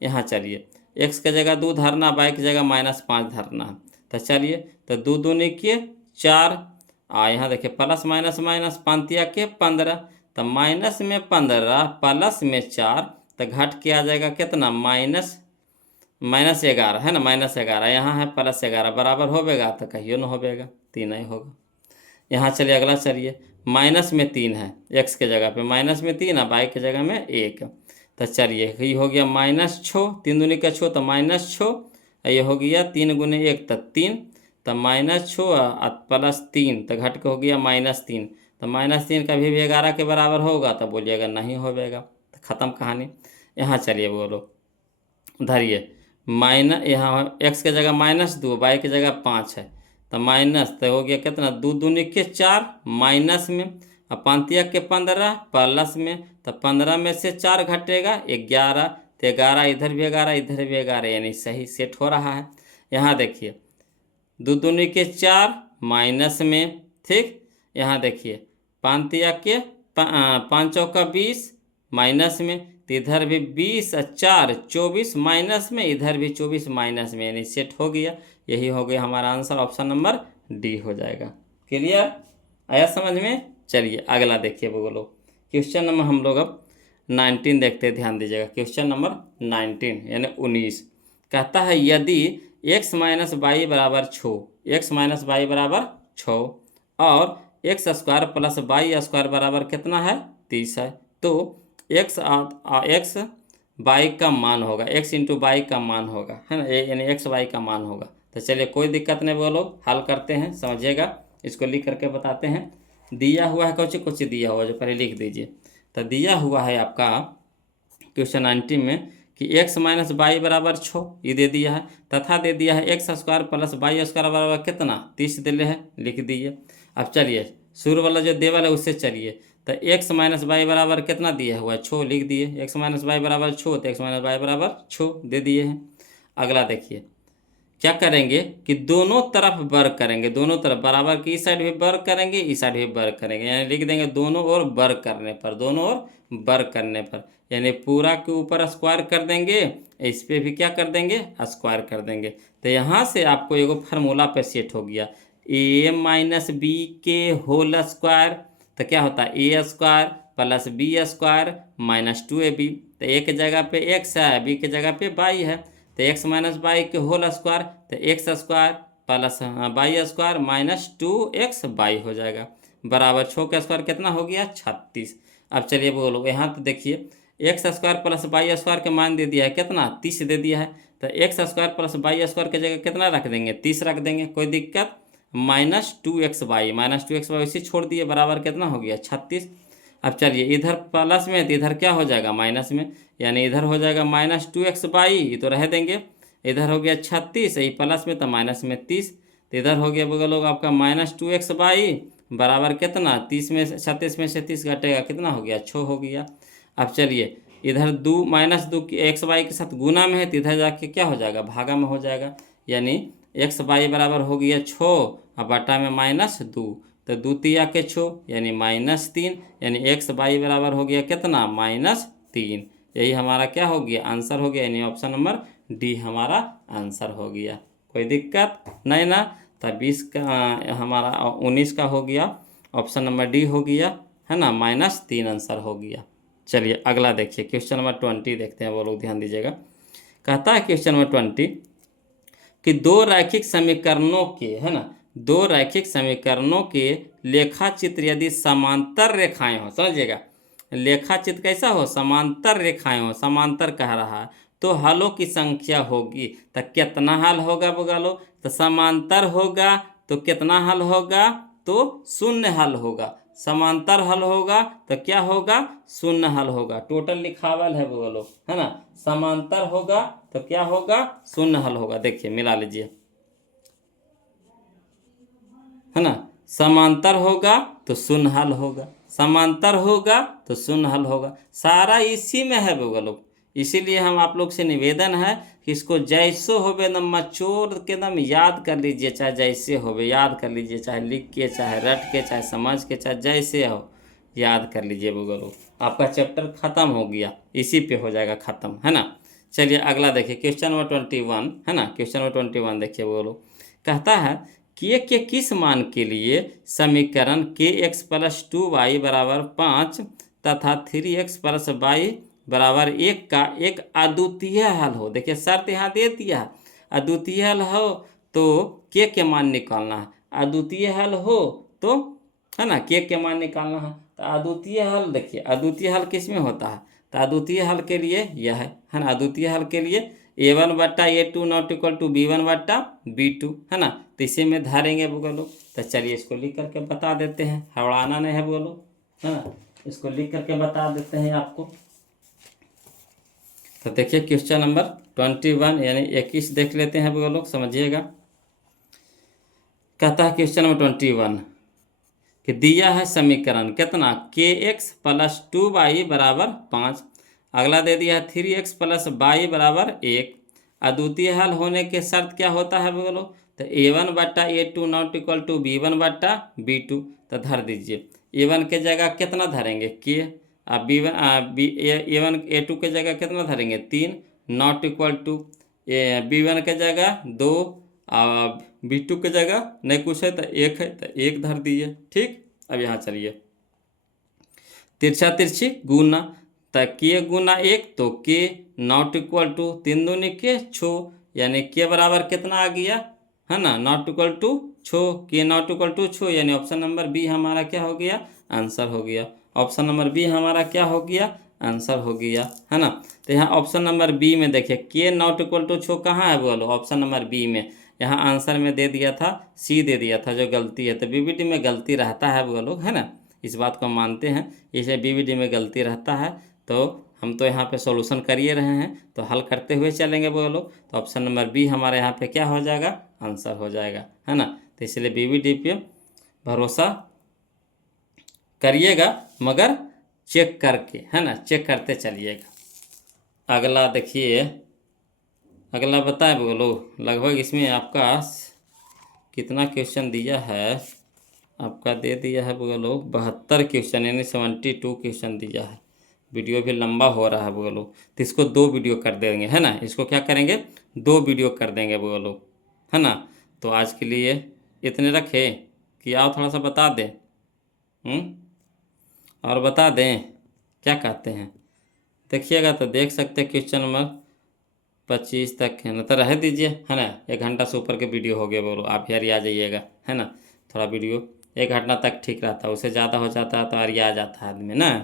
यहाँ चलिए x के जगह 2 धरना, y की जगह -5 धरना है, तो चलिए तो 2 दूनी के 4 और यहाँ देखिए प्लस माइनस माइनस 5 तिया के 15, तो माइनस में 15 प्लस में 4, तो घट के आ जाएगा कितना -11, है ना, -11, यहाँ है +11, बराबर होवेगा, तो कहियो ना होवेगा, 3 नहीं होगा। यहाँ चलिए अगला, चलिए माइनस में 3 है, x के जगह पे माइनस में 3 है, y के जगह में 1, तो चलिए ये हो गया -6, 3 दूनी का 6 तो -6, ये हो गया 3 गुने 1 तो 3, तो -6 और +3 तो घट के हो गया -3, तो -3 का भी 11 के बराबर होगा, तो बोलिएगा नहीं होवेगा, तो ख़त्म कहानी। यहाँ चलिए बोलो, धरिए यहाँ x के जगह -2, y की जगह 5 है, तो माइनस तो हो गया कितना 2 दूनी के 4 माइनस में, और 5 तिया के 15 प्लस में, तो 15 में से 4 घटेगा 11, तो 11 इधर भी 11 इधर भी 11, यानी सही सेट हो रहा है। यहाँ देखिए 2 दूनी के 4 माइनस में, ठीक। यहाँ देखिए 5 तिया के 5 चौका 20 माइनस में, तो इधर भी 20 और 4 24 माइनस में, इधर भी 24 माइनस में, यानी सेट हो गया। यही हो गया हमारा आंसर, ऑप्शन नंबर डी हो जाएगा। क्लियर, आया समझ में। चलिए अगला देखिए बोलो, क्वेश्चन नंबर हम लोग अब 19 देखते हैं, ध्यान दीजिएगा। क्वेश्चन नंबर 19 यानी 19 कहता है यदि x माइनस वाई बराबर 6, x माइनस वाई बराबर 6 और x square plus y square बराबर कितना है 30 है, तो x वाई का मान होगा, x इंटू वाई का मान होगा, है ना, यानी x वाई का मान होगा। तो चलिए कोई दिक्कत नहीं, बोलो हल करते हैं, समझिएगा, इसको लिख करके बताते हैं। दिया हुआ है कुछ कुछ दिया हुआ, जो पहले लिख दीजिए। तो दिया हुआ है आपका क्वेश्चन 19 में कि x माइनस वाई बराबर 6, ये दे दिया है, तथा दे दिया है x square plus y square बराबर कितना 30 दिले है, लिख दीजिए। अब चलिए शुरू वाला जो दे वाला है उससे चलिए, तो x माइनस वाई बराबर कितना दिया हुआ है 6, लिख दिए, x माइनस वाई बराबर 6, तो x माइनस वाई बराबर 6 दे दिए हैं। अगला देखिए क्या करेंगे कि दोनों तरफ वर्ग करेंगे, दोनों तरफ बराबर की इस साइड भी वर्ग करेंगे, इस साइड भी वर्ग करेंगे, यानी लिख देंगे दोनों ओर वर्ग करने पर, दोनों ओर वर्ग करने पर, यानी पूरा के ऊपर स्क्वायर कर देंगे, इस पे भी क्या कर देंगे स्क्वायर कर देंगे। तो यहाँ से आपको एगो फार्मूला पे सेट हो गया, ए माइनस बी के होल स्क्वायर, तो क्या होता है A square plus B square minus 2ab। तो ए के जगह पे एक्स है, बी के जगह पे वाई है, तो एक्स माइनस वाई के होल स्क्वायर, तो x square plus y square minus 2x y हो जाएगा, बराबर 6 का स्क्वायर कितना हो गया 36। अब चलिए बोलो यहाँ तो देखिए x square plus y square के मान दे दिया है कितना 30 दे दिया है, तो x square plus y square की जगह कितना रख देंगे 30 रख देंगे, कोई दिक्कत, -2xy इसी छोड़ दिए, बराबर कितना हो गया 36। अब चलिए इधर प्लस में तो इधर क्या हो जाएगा माइनस में, यानी इधर हो जाएगा -2xy, ये तो रह देंगे, इधर हो गया 36, यही प्लस में तो माइनस में 30, तो इधर हो गया बगल होगा आपका -2xy बराबर कितना 30 में 36 में से 30 घटेगा कितना हो गया 6 हो गया। अब चलिए इधर -2 एक्स वाई के साथ गुना में है, तो इधर जाके क्या हो जाएगा भागा में हो जाएगा, यानी एक्स वाई बराबर हो गया 6 और बटा में -2, तो 2 तिया के 6 यानी -3, यानी एक्स वाई बराबर हो गया कितना -3। यही हमारा क्या हो गया आंसर हो गया, यानी ऑप्शन नंबर डी हमारा आंसर हो गया। कोई दिक्कत नहीं ना, तो 20 का हमारा 19 का हो गया, ऑप्शन नंबर डी हो गया, है ना, -3 आंसर हो गया। चलिए अगला देखिए क्वेश्चन नंबर 20 देखते हैं, वो लोग ध्यान दीजिएगा। कहता है क्वेश्चन नंबर 20 कि दो रैखिक समीकरणों के, है ना, दो रैखिक समीकरणों के लेखा चित्र यदि समांतर रेखाएं हो, समझिएगा लेखा चित्र कैसा हो समांतर रेखाएं हो, समांतर कह रहा है, तो हलों की संख्या होगी, तो कितना हल होगा बगालो, तो समांतर होगा तो कितना हल होगा, तो शून्य हल होगा, समांतर हल होगा तो क्या होगा शून्य हल होगा, टोटल लिखावल है बोलो, है ना, समांतर होगा तो क्या होगा शून्य हल होगा। देखिए मिला लीजिए, है ना, समांतर होगा तो शून्य हल होगा, समांतर होगा तो शून्य हल होगा, सारा इसी में है बोलो। इसीलिए हम आप लोग से निवेदन है कि इसको जैसो होवे एकदम मचोर के एकदम याद कर लीजिए, चाहे जैसे होवे याद कर लीजिए, चाहे लिख के चाहे रट के चाहे समझ के चाहे जैसे हो याद कर लीजिए बोलो, आपका चैप्टर खत्म हो गया, इसी पे हो जाएगा खत्म, है ना। चलिए अगला देखिए क्वेश्चन नंबर 21, है ना, क्वेश्चन नंबर 21 देखिए बोलो। कहता है के किस मान के लिए समीकरण के एक्स प्लस 2y बराबर 5 तथा 3x प्लस वाई बराबर 1 का एक अद्वितीय हल हो। देखिए शर्त यहाँ दे दिया है, अद्वितीय हल हो तो के मान निकालना है, अद्वितीय हल हो तो, है ना, के मान निकालना है। तो अद्वितीय हल देखिए अद्वितीय हल किस में होता है, तो अद्वितीय हल के लिए यह है ना, अद्वितीय हल के लिए a1/a2 not equal to b1/b2, है ना, तो इसे में धारेंगे बोलो। तो चलिए इसको लिख करके बता देते हैं, हड़ाना नहीं है बोलो, है ना, इसको लिख करके बता देते हैं आपको। तो देखिए क्वेश्चन नंबर 21 यानी 21 देख लेते हैं बोलो, समझिएगा। कहता है क्वेश्चन नंबर 21 कि दिया है समीकरण कितना के एक्स प्लस 2y बराबर 5, अगला दे दिया है 3x प्लस वाई बराबर 1, अद्वितीय हल होने के शर्त क्या होता है बोलो, तो a1/a2 not equal to b1/b2, तो धर दीजिए a1 के जगह कितना धरेंगे के, अब a1 a2 के जगह कितना धरेंगे 3 नॉट इक्वल टू b1 के जगह 2 b2 के जगह नहीं कुछ है तो 1 है तो 1 धर दिए, ठीक। अब यहाँ चलिए तिरछा तिरछी गुना, तो के गुना 1 तो के नॉट इक्वल टू 3 दूनी के 6, यानी के बराबर कितना आ गया, है ना, नॉट इक्वल टू 6, के नॉट इक्वल टू 6, यानी ऑप्शन नंबर बी हमारा क्या हो गया आंसर हो गया, ऑप्शन नंबर बी हमारा क्या हो गया आंसर हो गया, है ना। तो यहाँ ऑप्शन नंबर बी में देखिए के नॉट इक्वल टू 6 कहाँ है बोलो, ऑप्शन नंबर बी में, यहाँ आंसर में दे दिया था सी दे दिया था जो गलती है, तो बीबीडी में गलती रहता है बोलो, है ना, इस बात को मानते हैं, इसे बीबीडी में गलती रहता है, तो हम तो यहाँ पे सॉल्यूशन करिए रहे हैं तो हल करते हुए चलेंगे बोलो, तो ऑप्शन नंबर बी हमारे यहाँ पे क्या हो जाएगा आंसर हो जाएगा, है ना। तो इसलिए बीबीडी पे भरोसा करिएगा मगर चेक करके, है ना, चेक करते चलिएगा। अगला देखिए अगला बताएं बोलो। लगभग इसमें आपका कितना क्वेश्चन दिया है, आपका दे दिया है बोलो 72 क्वेश्चन, यानी 72 क्वेश्चन दिया है। वीडियो भी लंबा हो रहा है बोलो, तो इसको 2 वीडियो कर देंगे, है ना। इसको क्या करेंगे, 2 वीडियो कर देंगे बोलो, है ना। तो आज के लिए इतने रखे कि आओ थोड़ा सा बता दें। और बता दें, क्या कहते हैं। देखिएगा तो देख सकते हैं क्वेश्चन नंबर 25 तक, है ना। तो रह दीजिए, है ना। 1 घंटा से ऊपर के वीडियो हो गए बोलो, आप यार आ जाइएगा, है ना। थोड़ा वीडियो 1 घंटा तक ठीक रहता है, उससे ज़्यादा हो जाता है तो आ जाता है आदमी ना।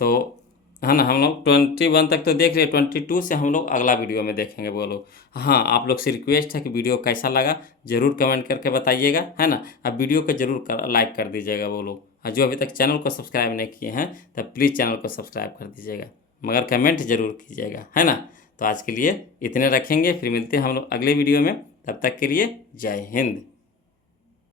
तो है ना, हम लोग 21 तक तो देख रहे, 22 से हम लोग अगला वीडियो में देखेंगे बोलो। हाँ, आप लोग से रिक्वेस्ट है कि वीडियो कैसा लगा ज़रूर कमेंट करके बताइएगा, है ना। अब वीडियो को ज़रूर लाइक कर दीजिएगा बोलो, और जो अभी तक चैनल को सब्सक्राइब नहीं किए हैं तो प्लीज़ चैनल को सब्सक्राइब कर दीजिएगा, मगर कमेंट ज़रूर कीजिएगा, है ना। तो आज के लिए इतने रखेंगे, फिर मिलते हैं हम लोग अगले वीडियो में। तब तक के लिए जय हिंद।